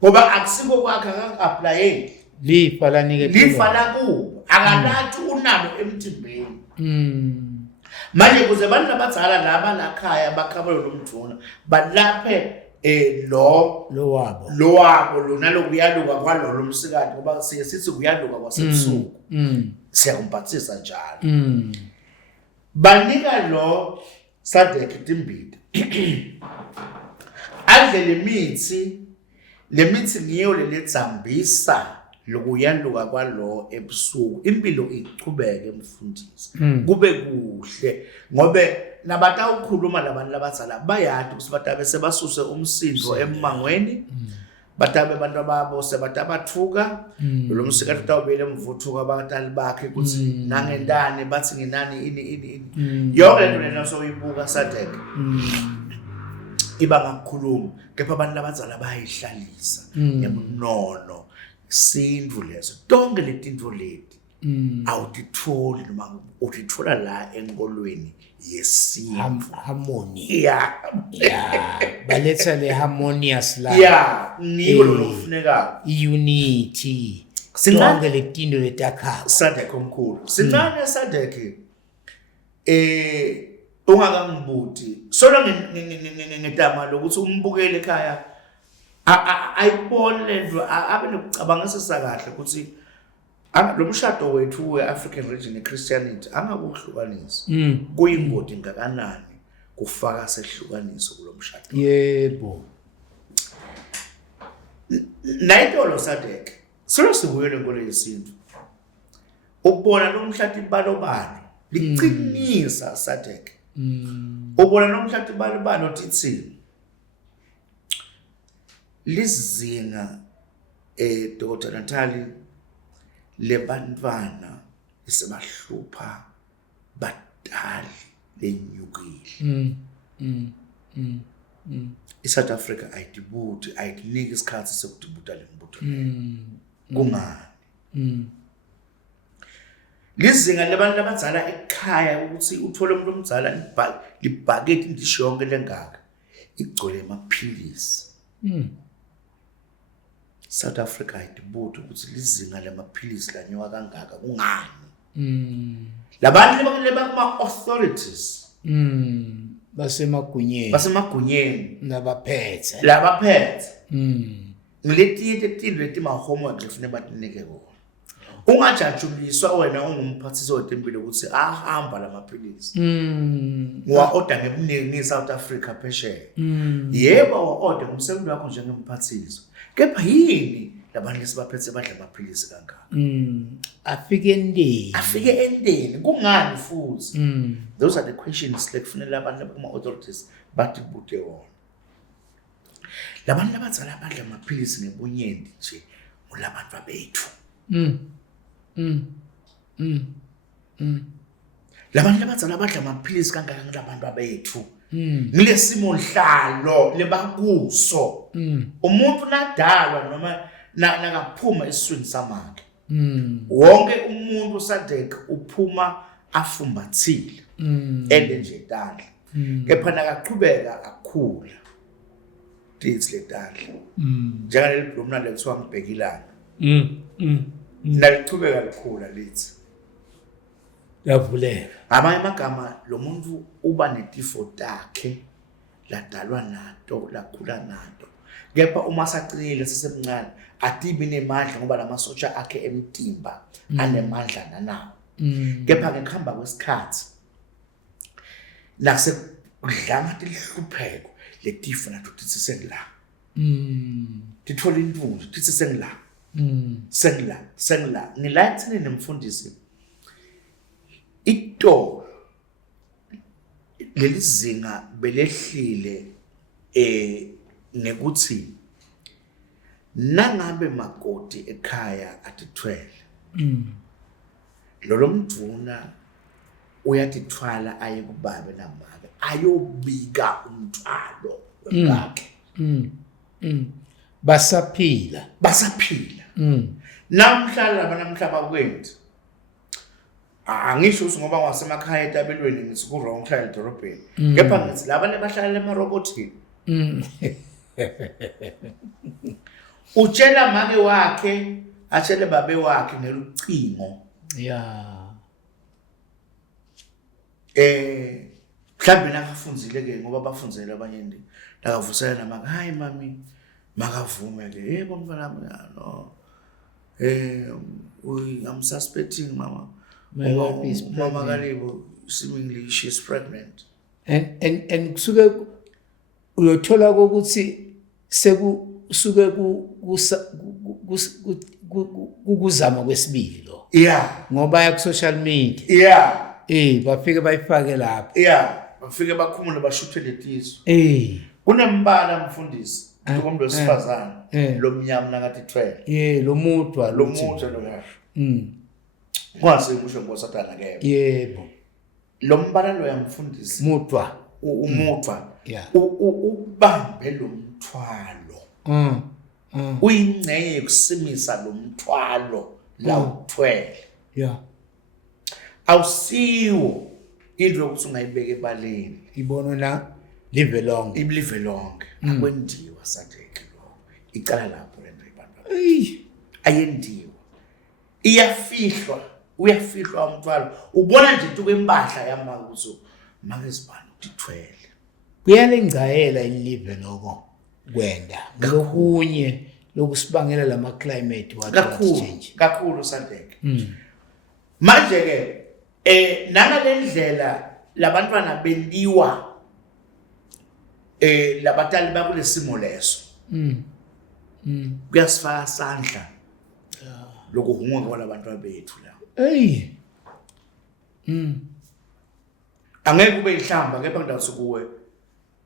ngoba akusiko kwakhe aka-applying lifa la kubo akalathi unalo emthimbeni manje kuze abantu labadzala laba lakhaya bakhabela lomduna balaphe lo wabo lona lokuyaluka kwalo lomsikati ngoba siye sithi kuyaluka kwasebusuku siyakumphathisa njalo banika lo Sadeke timbili adle le mithi ngiyo leledzambisa lokuyaluka kwalo ebusuku impilo ichubeke mfundisi kube kuhle ngobe nabatawukhuluma labantu labadzala bayadi ukuthi batabe sebasuse umsindo emangweni batabe abantu ababo sebatabathuka lo msikati utawubele mvuthuka abatali bakhe ukuthi nangendane bathi nginani ini yonke lento lena soyibuka Sadeke iba ngakukhuluma kepha abantu labadzala bayihlalisa ngemunono sindvu leso tonke letintfo leti awutitholi noma utithola la enkolweni yesintu harmony baletha le harmonious la ngiko lokufuneka unity Sinqonke letindo letakha. SADC omkhulu. Sincane SADC ungakangibuthi. Sona ngedama lokuthi umbukele ekhaya ayibone lento abe nokucabanga sesakahle ukuthi lo mshado wethu we-African region eChristianity angakuhlukanisa. Kuyingodi ngakanani kufaka sehlukaniso kulo mshado. Yebo. Nayitolo SADC solo sibuyele nkolo yesintu. Ukubona lo mshado ibalobalo liqinisa SADC. Ubona lo mshado ibalobalo thithi lizinga Dr. Natali lebantwana isebahlupa badali lenyukile. ISouth Africa ayidibuti ayinika isikhathi sokudibuta lembuto. Kungani? Lizinga labantu abadzala ekhaya ukuthi uthole umuntu omdzala libhaketi indisho yonke lengaka igcwele amaphilisi. South Africa ayidibuti ukuthi lizinga lamaphilisi lanyuka kangaka kungani? Labantu lebakuma authorities basemagunyeni labaphethe ngiletiye letima homework lefune batinike kona. Ungajajuliswa wena ungumphathisi wetempilo ukuthi ahamba lamaphilisi. Wa order ngebuningi South Africa phesheya. Yebo wa order ngumsebenzi wakho njengemphathisi. Kepha yini labantu lesibaphethe badla amaphilisi kangaka? Afike endeni kungani futhi? Those are the questions lekufanele abantu kuma authorities batibute wona. Labantu abadzala badla amaphilisi ngebunyenti nje ngolabantu abethu. Labantu abadzala badla amaphilisi kangaka ngelabantu abethu. Ngilesimo nhlalo lebakuso. Umuntu nadalwa noma nakaphuma esiswini samakhe. Wonke umuntu SADC uphuma afumbathile. Ende nje tandla. Kepha nakaqhubeka akhula. Dithi letandla. Njengaleli blomna lekuthiwa ngibhekilana. Nalichubeka likhula lithi. Yavuleka. Amanye amagama lo muntu uba netifo takhe ladalwa nato lakhula nato. Kepha uma saqinile sesemncane atibi nemandla ngoba lamasotsha akhe emtimba anemandla nanawo. Kepha ngekuhamba kwesikhathi nasekudlanga tilihlupheko letifo nato tithi sengila. Tithola intunzi tithi sengila. Sengila. Ngilathini nemfundisi ito lelizinga belehlile nekuthi nangabe makoti ekhaya atithwele. Lo mduna uyatithwala aye kubabe namabe ayobika umthwalo wakhe. Basaphila. Namhlanje banamhlaba kwethu. Angisho ngoba wasemakhaya etabelweni ngithi ku wrong child edorobheni. Kepha ngithi labantu abahlala emarobotini. Utshela make wakhe, atshele babe wakhe ngelucingo. Mhlawumbe nakafunzile ke ngoba bafunzele abanye ndi. Nakavusela namaka, "Hayi mami, makavume ke. Yebo mfana no. I'm suspecting mama. Mama Kalibo, seemingly she's pregnant." And kusuke uyothola ukuthi sekusuke kuzama kwesibili lo. Ngoba ya ku social media. Bafike bayifake lapho. Bafike bakhumule bashuthe letizo. Kunembala mfundisi. Umuntu wesifazane lo mnyama nakathi 12. Lo mudwa lo. Kwase kusho ngosatana ke. Yebo. Lo mbala lo yamfundisi. Mudwa. Umudwa. Ubambe lo mthwalo. Uyingcenye yokusimisa lo mthwalo la uthwele. Awusiwo into yokuthi ungayibeka ebaleni. Ibona la live long. Live long. Akwendiwa SADC lo. Icala lapho lento ibantu. Ayendiwa. uyafihlwa umthwalo ubona nje into kwempahla yamakuzo make sibani utithwele kuyalengcayela ilive lokho kwenda lokunye lokusibangela lama climate kakhulu Sandeke manje ke nangalendlela labantwana bendiwa labatali bakulesimo leso kuyasifaka sandla lokuhungwa kwalabantwana bethu la angeke kube ihlamba kepha ngidasukuwe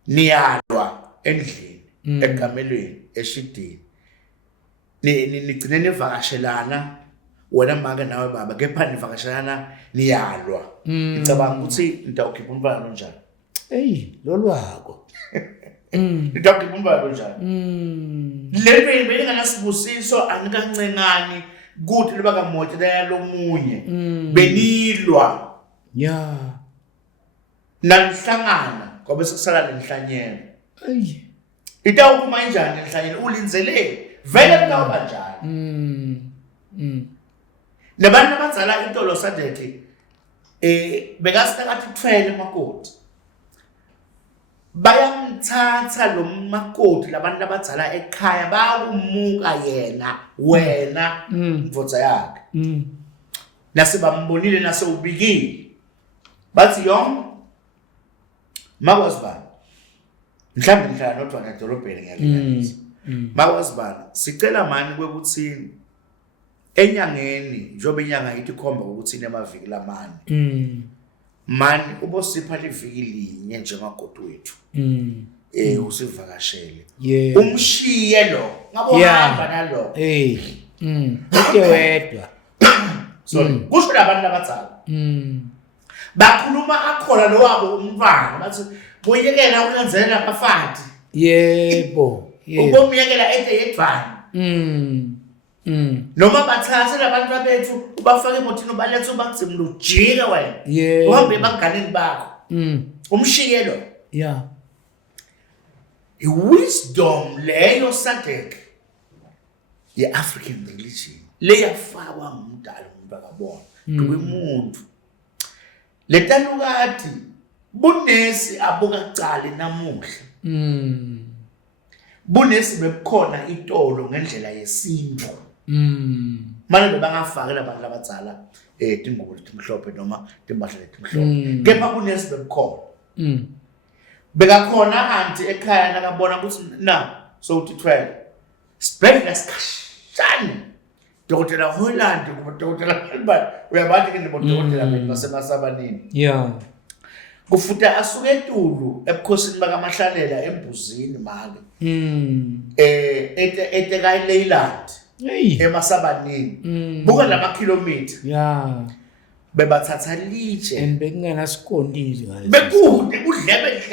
niyalwa endlini egamelweni eshidini nigcine nivakashelana wena maka nawe baba kepha nivakashelana niyalwa ngicabanga ukuthi nitawukhipha umntwana njani lolwako nitawukhipha umntwana njani lento beningasibusiso anikancengani kuthi liba kamotela lomunye benilwa nanhlangana ngoba sekusala nenhlanyelo itawuphuma kanjani nenhlanyelo ulinzele vele kutawuba njani nabantu abazala intolo Sandeke bekasitakathi uthwele emakoti bayamthatha lo makoti labantu abazala ekhaya bayakumuka yena wena mfutha yakhe nasebambonile nasewubikile bathi yom makwazibani mhlawumbe ngihlala nodwa edolobheni ngiyalingisa makwazibani sicela mani kwekuthini enyangeni njobe inyanga yithi khomba ukuthi inemaviki lamani mani ubosipha liviki linye njengagodo wethu usivakashele umshiye lo ngabohamba nalo ute wedwa sorry kusho labantu abazala bakhuluma akhona lo wabo umntwana bathi boyekela ukwenzela abafati yebo ubomyekela edvani noma bathathe labantu abethu ubafake emothini ubalethe ubakuzimla ujike wena uhambe ebanganeni bakho umshiye lo iwisdom leyo Sandeke ye-African religion leyafakwa ngumdala umuntu akabona kumuntu letalukati bunesi abukacali namuhla bunesi bebukhona itolo ngendlela yesintu manje bebangafakela abantu abazala tingubo letimhlophe noma timbahla letimhlophe kepha bunesi bebukhona bekakhona anti ekhaya nakabona ukuthi na so utithwele sibhedlela sikhashana Dokotela Holland Dokotela Albert uyabathi ke ndibodokotela basemasabanini kufuta asuke eTulu ebukhosini bakaMahlalela embuzini make ete ka Leyland emasabanini buka lama kilometer bebathatha litshe bekungena sikondile ngale bekude kudlebe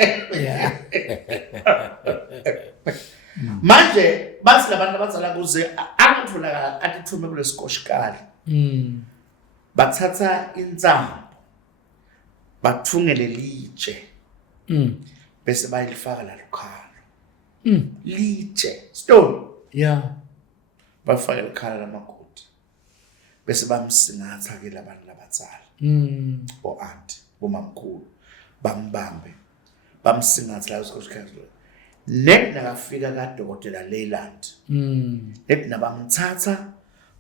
manje bathi labantu abazala kuze angitholakala atithume kulesikoshikali bathatha insambo bathungele litshe bese bayilifaka la lukhalo litshe stone bafaka lekhala lamakoti bese bamsingatha ke labantu labazala o auntie bomamkhulu bambambe bamsingatha la esikoshikali Nek nakafika kaDokotela Leyland. Nek nabamthatha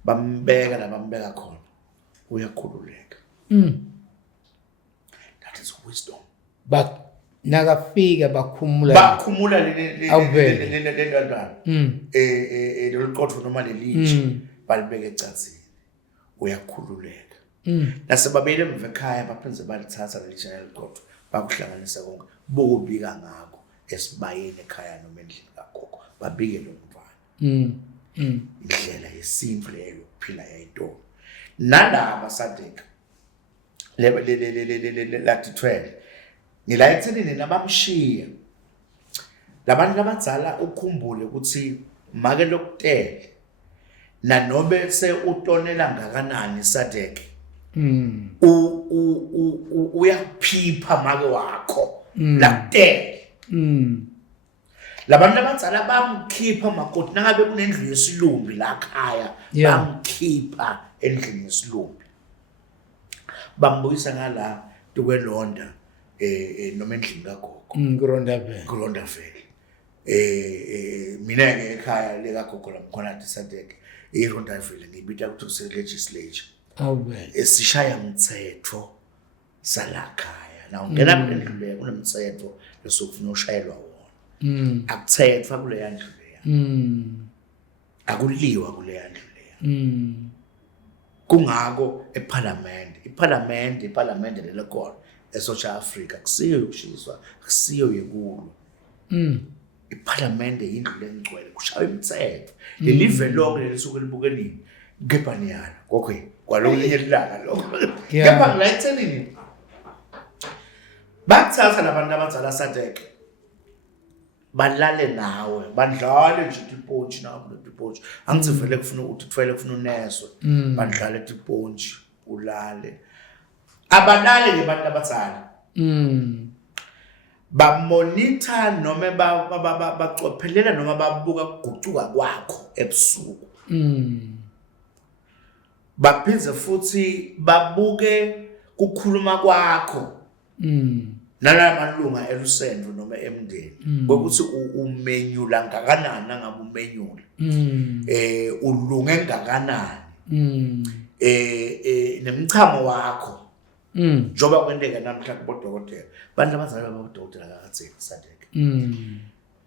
bambeka la bambeka khona. Uyakhululeka. That is wisdom. Nakafika bakhumula le ndandana. Leliqotho noma lelitshe balibeka ecazini. Uyakhululeka. Nasebabele emva ekhaya baphenze balithatha lelitshe leliqotho bakuhlanganisa konke bokubika ngako. Esibayeni ekhaya noma endlini kagogo babike lo mntwana indlela yesintu leyo kuphila yayitona nalaba Sandeke lathi 12 ngila ekuthenini nabamshiya labantu abazala ukukhumbule ukuthi make lokutele nanobe se utonela ngakanani Sandeke uyaphipha make wakho lakutele labantu abazala bamkhipha makoti nangabe kunendlu yesilumbi la khaya bamkhipha endlini yesilumbi bambuyisa ngala tukwelonda noma endlini kagogo kuRondaville mina ke ekhaya lekagogo laMkhonati Sadek iRondaville ngibita ukuthi legislature esishaya umthetho salakhaya na ungena endlule kunomthetho lesokufuna ushayelwa wona akuthethwa kule yandlu leya akuliwa kule yandlu leya kungako iparliament lelekona eSouth Africa kusiyo ukushiswa kusiyo yekulo iparliament indlu lengcwele kushaya imithetho lelive lonke lelisuke libukenini ngebaniyana okay kwalonye ilanga lo kepha la ethenini bakuthatha labantu abazala Sadek balale nawe badlale nje ipontshi nawo ipontshi angithi vele kufuna ukuthi kufanele kufuna uneswe badlale ipontshi ulale abalale lebantu abazala bamonitor noma bacophelela noma babuka kugucuka kwakho ebusuku baphinze futhi babuke kukhuluma kwakho nalamalunga elusendo noma emndeni ukuthi umenyula ngakanani nangabe umenyula ulunge ngakanani nemchamo wakho njoba kwendeka namhla kubodokotela bantu abazalwa babodokotela kakatheni Sadek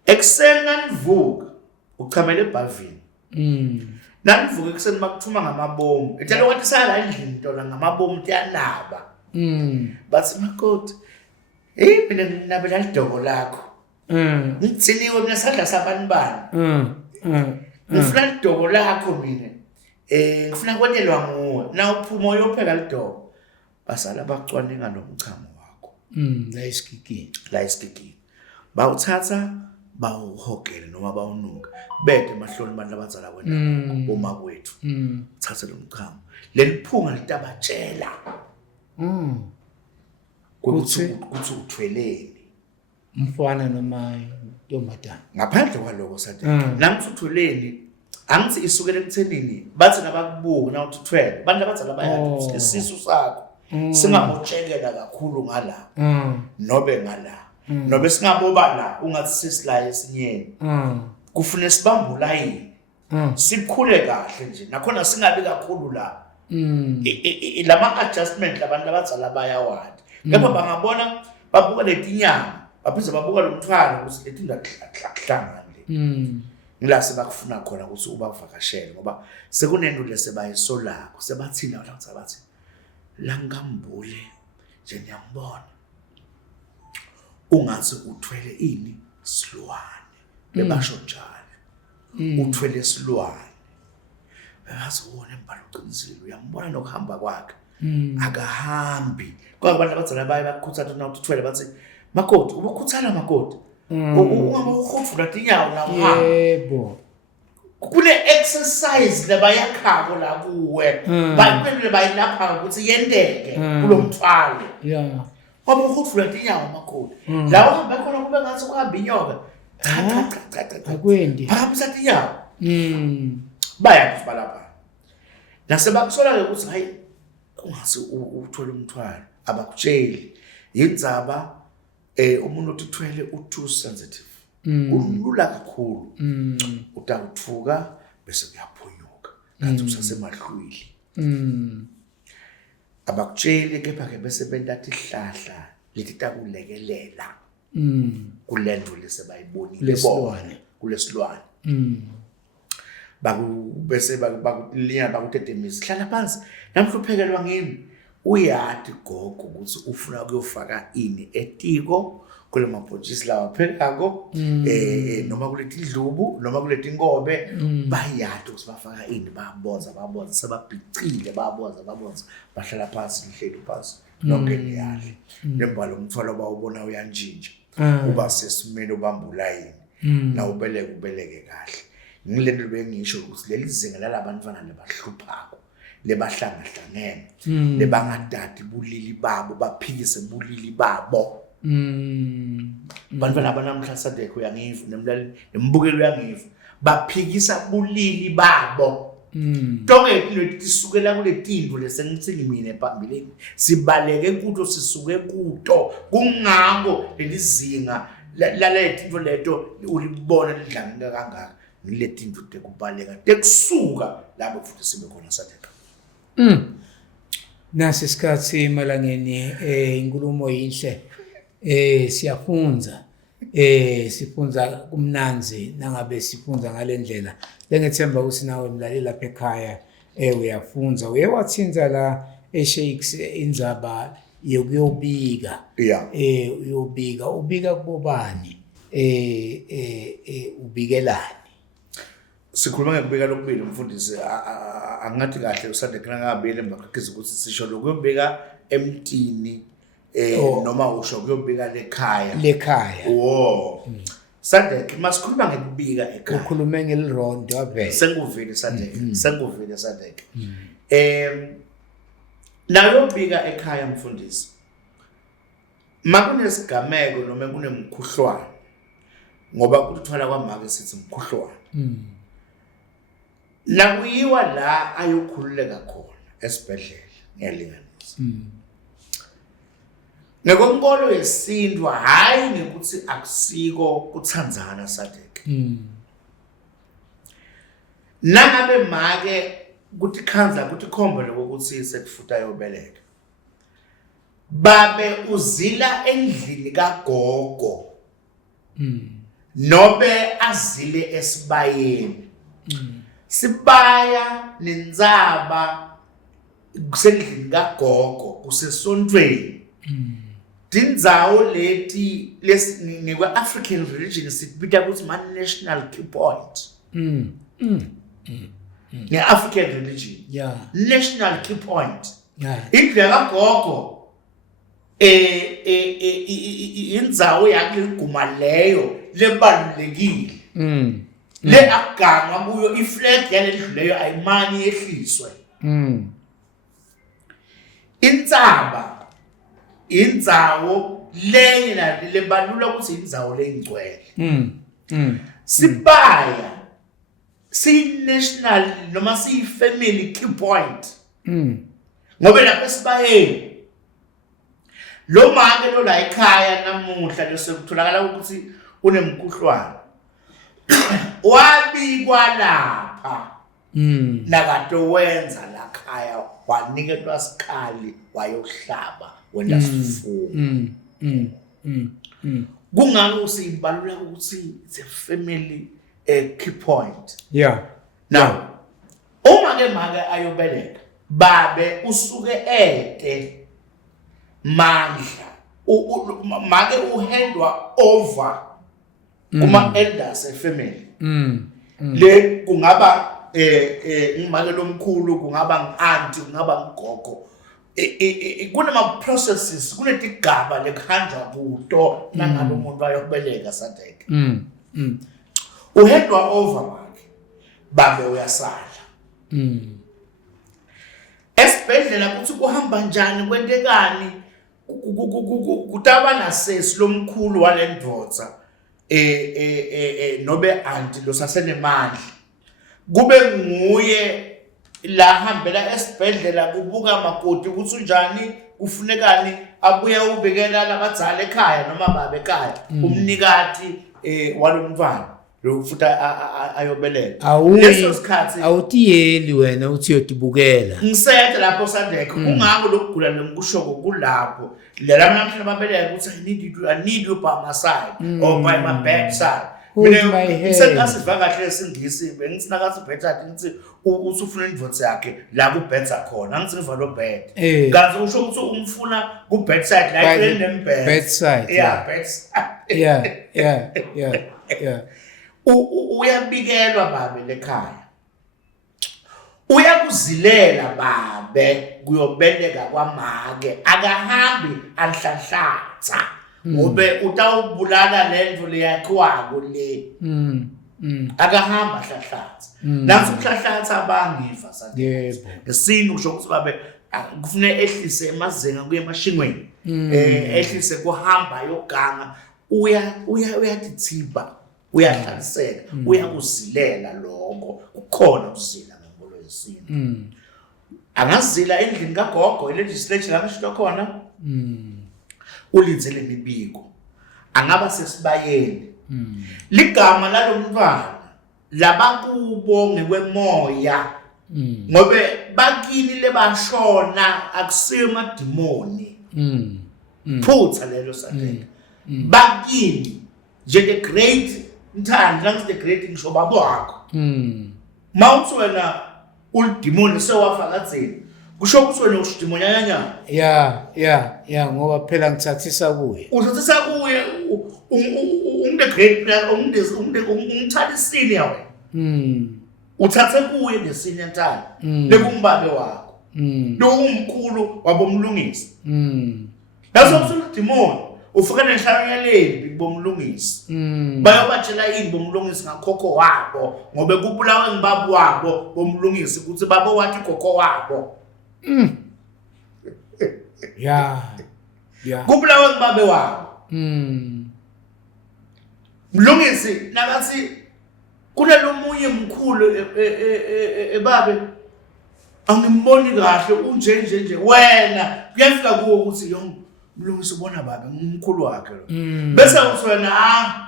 ekseni nanivuka uchamele ebhavini nanivuka ekseni bakuthuma ngamabomu etshela ukuthi sala endlini ntona ngamabomu tiyanaba bathi makoti mina nginabela lidoko lakho ngitsiniwe mina sandla sabani bani ngifuna lidoko lakho mina ngifuna kwenelwa nguwe na uphuma uyopheka lidoko basala bacwaninga nomchamo wakho la isigigini bawuthatha bawuhogele noma bawunuka bede emahloni abantu abazala wena boma kwethu thatha lo mchamo leliphunga litabatshela ukuthi uthweleni umfana noma ntombazana ngaphandle kwaloko Sadek nangithi uthweleni angithi isukele ekuthenini bathi nabakubuka na uthwele abantu abazala bayathi isisu sakho singamotshekela kakhulu ngala nobe ngala nobe singaboba la ungathi sisila esinyeni kufune sibambula yini sikhule kahle nje nakhona singabi kakhulu la lama adjustment labantu abazala bayawathi kepha bangabona babuka letinyama baphinde babuka lomthwalo ukuthi lethi ndahlangane ngila sebakufuna khona ukuthi ubavakashele ngoba sekunento lesebayisolako sebathina lapha bathi la ngambule nje ngiyambona ungathi uthwele ini silwane bebasho njalo uthwele silwane bazobona embalo uqinisile uyambona nokuhamba kwakhe akahambi kwabantu abazala baye bakukhuthaza na uthwele bathi makoti ubukhuthana makoti ungaba ukhofula tinyawo la yebo kule exercise lebayakhako la kuwe bayiphendule bayilapha ukuthi yendeke kulomthwalo ngoba ukhofula tinyawo makoti la uhamba khona kube ngathi ukuhamba inyoka cha akwendi phamisa tinyawo bayathi balapha nasebakusola ukuthi hayi ungathi uthola umthwalo abakutsheli yindzaba umuntu othwele too sensitive ulula kakhulu utawuthuka bese kuyaphunyuka ngathi usasemahlwili abakutsheli kepha ke bese bentatha ihlahla lithi takulekelela kulento lesebayibonile bona kulesilwane bese bakulinya bakutetemisa hlala phansi namhluphekelwa ngini uyati gogo ukuthi ufuna ukuyofaka ini etiko kule mabhotshisi lawa phekako noma kulethi dlubu noma kulethi inkobe bayati ukuthi bafaka ini baboza sebabhicile baboza bahlala phansi lihleli phansi lonke liyali lembalo umthwalo bawubona uyanjinja uba sesimene ubambula yini na ubeleke kahle ngilento bengisho ukuthi leli zinga lalabantwana lebahluphako lebahlangahlangene lebangadadi bulili babo baphikise bulili babo bantwana banamhla Sadek uyangiva nemlali nembukelo uyangiva baphikisa bulili babo tonke lethi sisukela kule tindlu lesengitsini mina ephambili sibaleke kuto sisuke kuto kungako lelizinga lalethi into leto ulibona lidlangeka kangaka ngileti into tekubaleka tekusuka lapho futhi sibe khona Sadeka. Nasi isikhathi malangeni inkulumo yinhle siyafunza sifunza kumnanzi nangabe sifunza ngalendlela lengethemba ukuthi nawe mlaleli lapha ekhaya uyafunza uyewathinza la eShakes indzaba yokuyobika uyobika ubika kubani ubikelani sikhuluma ngekubika lokubili umfundisi angathi kahle uSadeka ngabele embakhiza ukuthi sisho lokuyobika emtini noma usho kuyobika lekhaya Sadeka masikhuluma ngekubika ekhaya ukhulume ngelirondo avele senguvile Sadeka nayobika ekhaya mfundisi makunesigameko noma kunemkhuhlwane ngoba kuthola kwamake sithi umkhuhlwane nakuyiwa la ayokhululeka khona esibhedlela ngiyalinganisa Nekonkolo yesindwa hayi ngekuthi akusiko kuthandzana Sadeka nangabe make kuthi khanza kuthi khombe lokuthi sekufuta yobeleka babe uzila endlini kagogo nobe azile esibayeni sibaya nendzaba kusendlini kagogo kusesontweni tindzawo leti ngekwa African religion sibita ukuthi ma national key point ne African religion national key point indlela kagogo indzawo yakhe iguma leyo lebalulekile le aganga kuyo iflag yalendlu leyo ayimani yehliswe intsaba indzawo leyo lebalula ukuthi indzawo leyingcwele sibaya si-national noma si-family key point ngobe lapho esibayeni lo make lo la ekhaya namuhla lesekutholakala ukuthi unemkhuhlwane wabikwa lapha nakato wenza la khaya waniketwa sikhali wayohlaba wena sifufu kungani usibalula ukuthi it's a family key point now uma ke make ayobeleka babe usuke ete mandla make uhandwa over kuma elders efamily le kungaba ngimake lomkhulu kungaba ngianti kungaba ngigogo kunama processes kunetigaba lekhanjwa kuto nangabe umuntu ayobeleka Sadeka uhandwa over make babe uyasala esibhedlela kuthi kuhamba njani kwentekani kutaba nasesi lomkhulu walendvodza nobe anti lo sasenemandla kube nguye la hambela esibhedlela kubuka makoti ukuthi unjani kufunekani abuye ubikela labadzala ekhaya noma baba ekhaya umnikati walomntwana lo futa ayobeleka leso sikhathi awutiyeli wena uthi uyotibukela ngisethe lapho Sadeka kungako lokugula lemkushoko kulapho lela namhla babeleka ukuthi I need you by my side or by my bedside mina ngisengasiva kahle lesingisi bengisinakathi bedside ngithi usufuna indvodza yakhe la ku bedside khona angithi ngiva lo bed kanti usho ukuthi umfuna ku bedside la enembed bedside yeah uyabikelwa babe lekhaya uyakuzilela babe kuyobeleka kwamake akahambi anhlahlatha ngobe utawubulala lendlu leyakhiwako le akahamba hlahlatha nathi ukuhlahlatha abangiva Sadeka ngesini usho ukuthi babe kufanele ehlise emazenga kuye emashingweni ehlise kuhamba yoganga uyatithiba uyahlaliseka uyakuzilela lokho kukhona ukuzila ngempilo lesintu angazila endlini kagogo legislature la ngisho khona ulinzele imibiko angaba sesibayeni ligama lalomntwana labakubo ngekwemoya ngobe bakini lebashona akusima demoni phutha lelo sadeka bakini njenge great Nthandla ngise great ngisho babo wakho mawuthi wena uldemoni sewafakatheni kusho ukuthi wena ushidemoni yanyanya ya ngoba phela ngithathisa kuye uthathisa kuye umde great player umthalisini yawe uthathe kuye lesini Nthandla lekumbabe wakho lo umkhulu wabomlungisi laso uldemoni ufika nenhlanyaneleni bomlungisi bayobatshela yini bomlungisi ngakhokho wabo ngobe kubulawe ngibaba wabo bomlungisi ukuthi babo wathi khokho wabo ya kubulawe ngibabe wabo mlungisi nakathi kunalomunye mkhulu ebabe angimboni kahle unje wena kuyafika kuwe ukuthi mlungisi ubona baba ngumkhulu wakhe lo bese uthi wena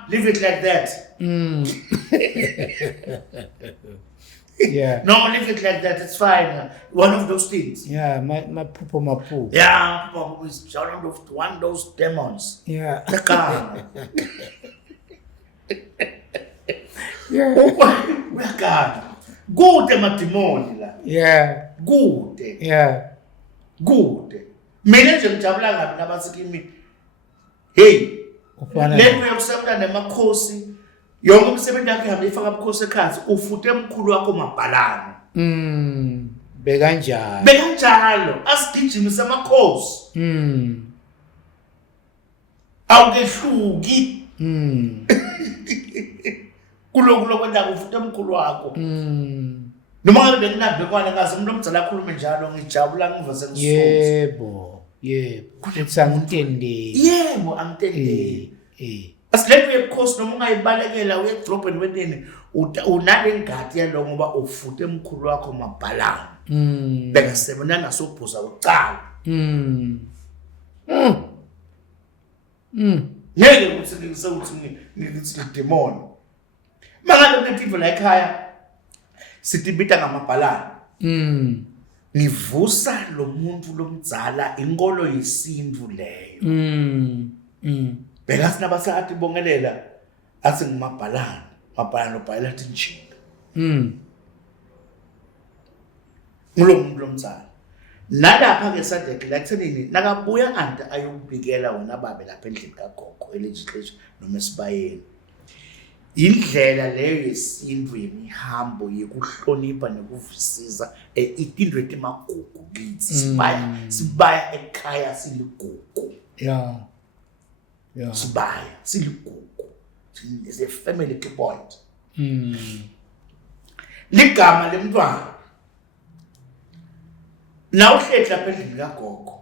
leave it like that no leave it like that, it's fine, one of those things maphupho is one of those demons uyakana kude mademoni la kude mina nje ngijabula ngapi nabathi kimi hey lento yokusebenza nemakhosi yonke umsebenzi yakhe ihamba ifaka ubukhosi ekhansi ufute emkhulu wakho mabhalana bekanjalo asigijimise amakhosi awukehluki kulo kwenda ufute emkhulu wakho noma ngabe benginambe kwana ngaze umuntu omdala akhulume njalo ngijabula ngivese ngisuthi kuthi angitendeli angitendeli asilethe ebukhosi noma ungayibalekela uye edrobheni wenteni unale ngadi yalo ngoba ufute emkhulu wakho mabhalana bekasebenza nasobhuza ucala ngeke ukuthi ngisewuthi ngithi demon mangabe kunephilo la ekhaya sitibita ngamabhalana nivusa lo muntu lomdzala inkolo yesintu leyo beka sinabasathi bongelela athi ngimabhalana ubhayela athi njinga ngulo muntu lomdzala nalapha ke sadeke la kuthenini nakabuya anti ayokubikela wona babe lapha endlini kagogo elegislature noma esibayeni indlela leyo yesintu yemihambo yekuhlonipha nekuvisiza itindwe emagugu kithi sibaya ekhaya siligugu sibaya siligugu is a family point ligama lemntwana la uhlehla lapha endlini kagogo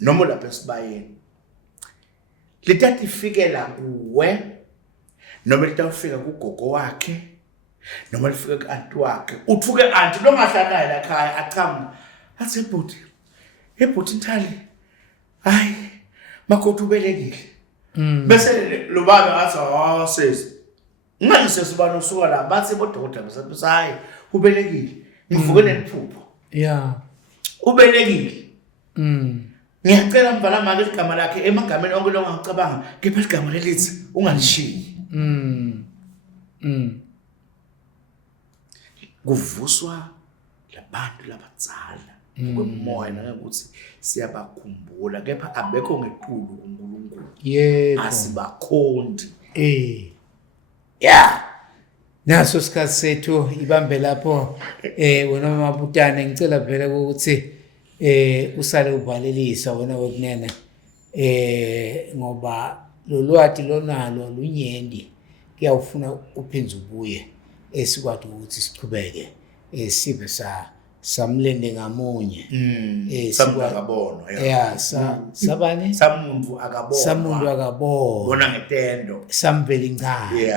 noma lapha esibayeni litathi fikela kuwe noma litawufika kugogo wakhe noma lifike ku-anti wakhe uthuke anti lo ngahlanayo la khaya aqhamuka athi ebhuti Nthali hayi makhothi ubelekile bese lo baba athi sesi nginganisesi bani usuka la bathi bodokotela besathi hayi ubelekile ngivuke neliphupho ubelekile ngiyacela mbala manje igama lakhe emagameni onke lo ngicabanga kepha igama lelithi unganishiyi kuvuswa labantu labadzala kwemoya nangokuthi siyabakhumbula kepha abekho ngequlu uNkulunkulu asibakhondi naso sikhathi sethu ibambe lapho wena Mabutane ngicela phela ukuthi usale uvalelisa wena wekunene ngoba lo lwati lonalo lunyendi kuyawufuna uphenze ubuye esikwathi ukuthi siqhubeke sibe samlende ngamunye sabona sabani samuntu akabona bona ngetendo samveli ngani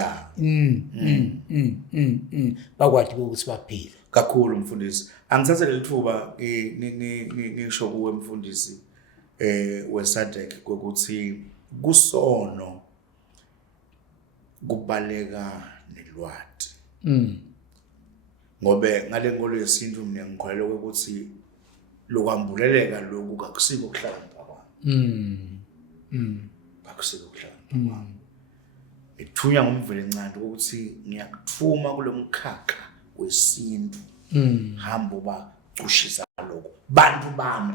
bakwathi ukuthi baphile kakhulu mfundisi. Angithathe leli thuba ngisho kuwe mfundisi weSADC ukuthi kusono kubaleka nelwati. Ngobe ngale nkolo yesintu mina ngikholelwa ukuthi lokwambuleleka lokhu akusiko ukuhlakanipha kwami. Akusiko ukuhlakanipha kwami. Ithunya ngomvelo encane ukuthi ngiyakuthuma kulomkhakha wesintu. Hamba uba cushisa lokho. Bantu bami.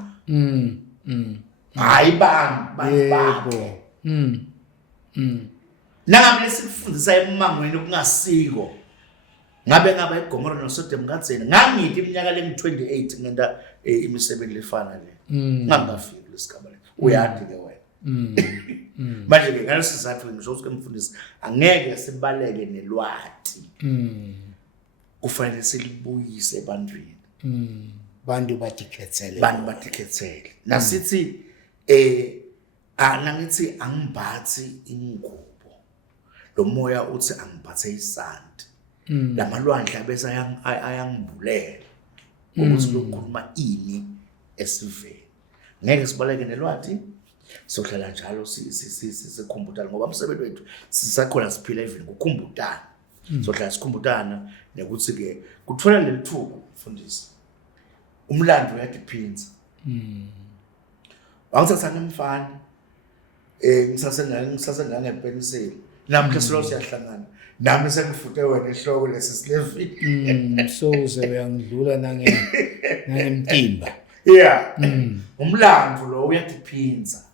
Hayi bantu babo. Nangabe lesikufundisa emangweni okungasiko. Ngabe igomora noSodom kaNzeni ngangithi iminyaka lengi-28 ngenta imisebenzi lefana le. Ngangafiki lesigaba le. Uyadi ke wena. Manje ke ngalo sizathu ngisho ukuthi emfundisi angeke sibaleke nelwati. Kufanele silibuyise ebantwini. Bantu batikhethele. Nasithi nangithi angibhathi ingubo. Lo moya uthi angibhathe isanti. Lamalwandle bese ayangibulela ukuthi lokukhuluma ini esiveni. Ngeke sibaleke nelwati. Sohlala njalo sikhumbutana ngoba umsebenzi wethu sisakhona siphila even ukukhumbutana. Sohlala sikhumbutana nekuthi ke kuthola leli thuba mfundisi. Umlando uyadiphinza. Wangithatha ngemfana ngisasengane penseli. Namhla silo siyahlangana. Nami sengifute wena ehloko lesi silevini. So uyangidlula nangemtimba. Yeah. Umlando lo uyadiphinza.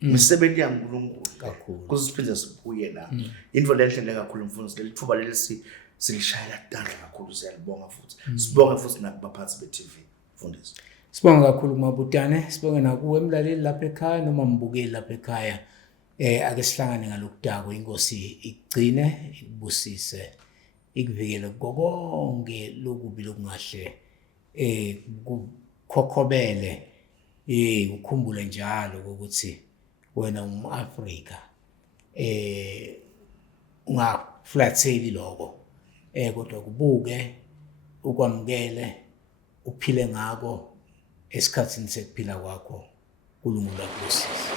Imisebenzi yaNkulunkulu kakhulu. Kusiphinde sibuye la. Into lenhle kakhulu mfundisi lelithuba leli silishayela tandla kakhulu siyalibonga futhi. Sibonga futhi nakubaphathi beTV mfundisi. Sibonga kakhulu Mabutane, sibonga nakuwe emlaleli lapha ekhaya noma mbukeli lapha ekhaya. Ake sihlangane ngalokudako inkosi igcine ikubusise ikuvikele konke lokubi lokungahle kukhokhobele ukukhumbule njalo ukuthi wena umAfrika ungaflatheli lokho kodwa kubuke ukwamukele uphile ngako esikhatsini sekuphila kwakho uNkulunkulu akubusise.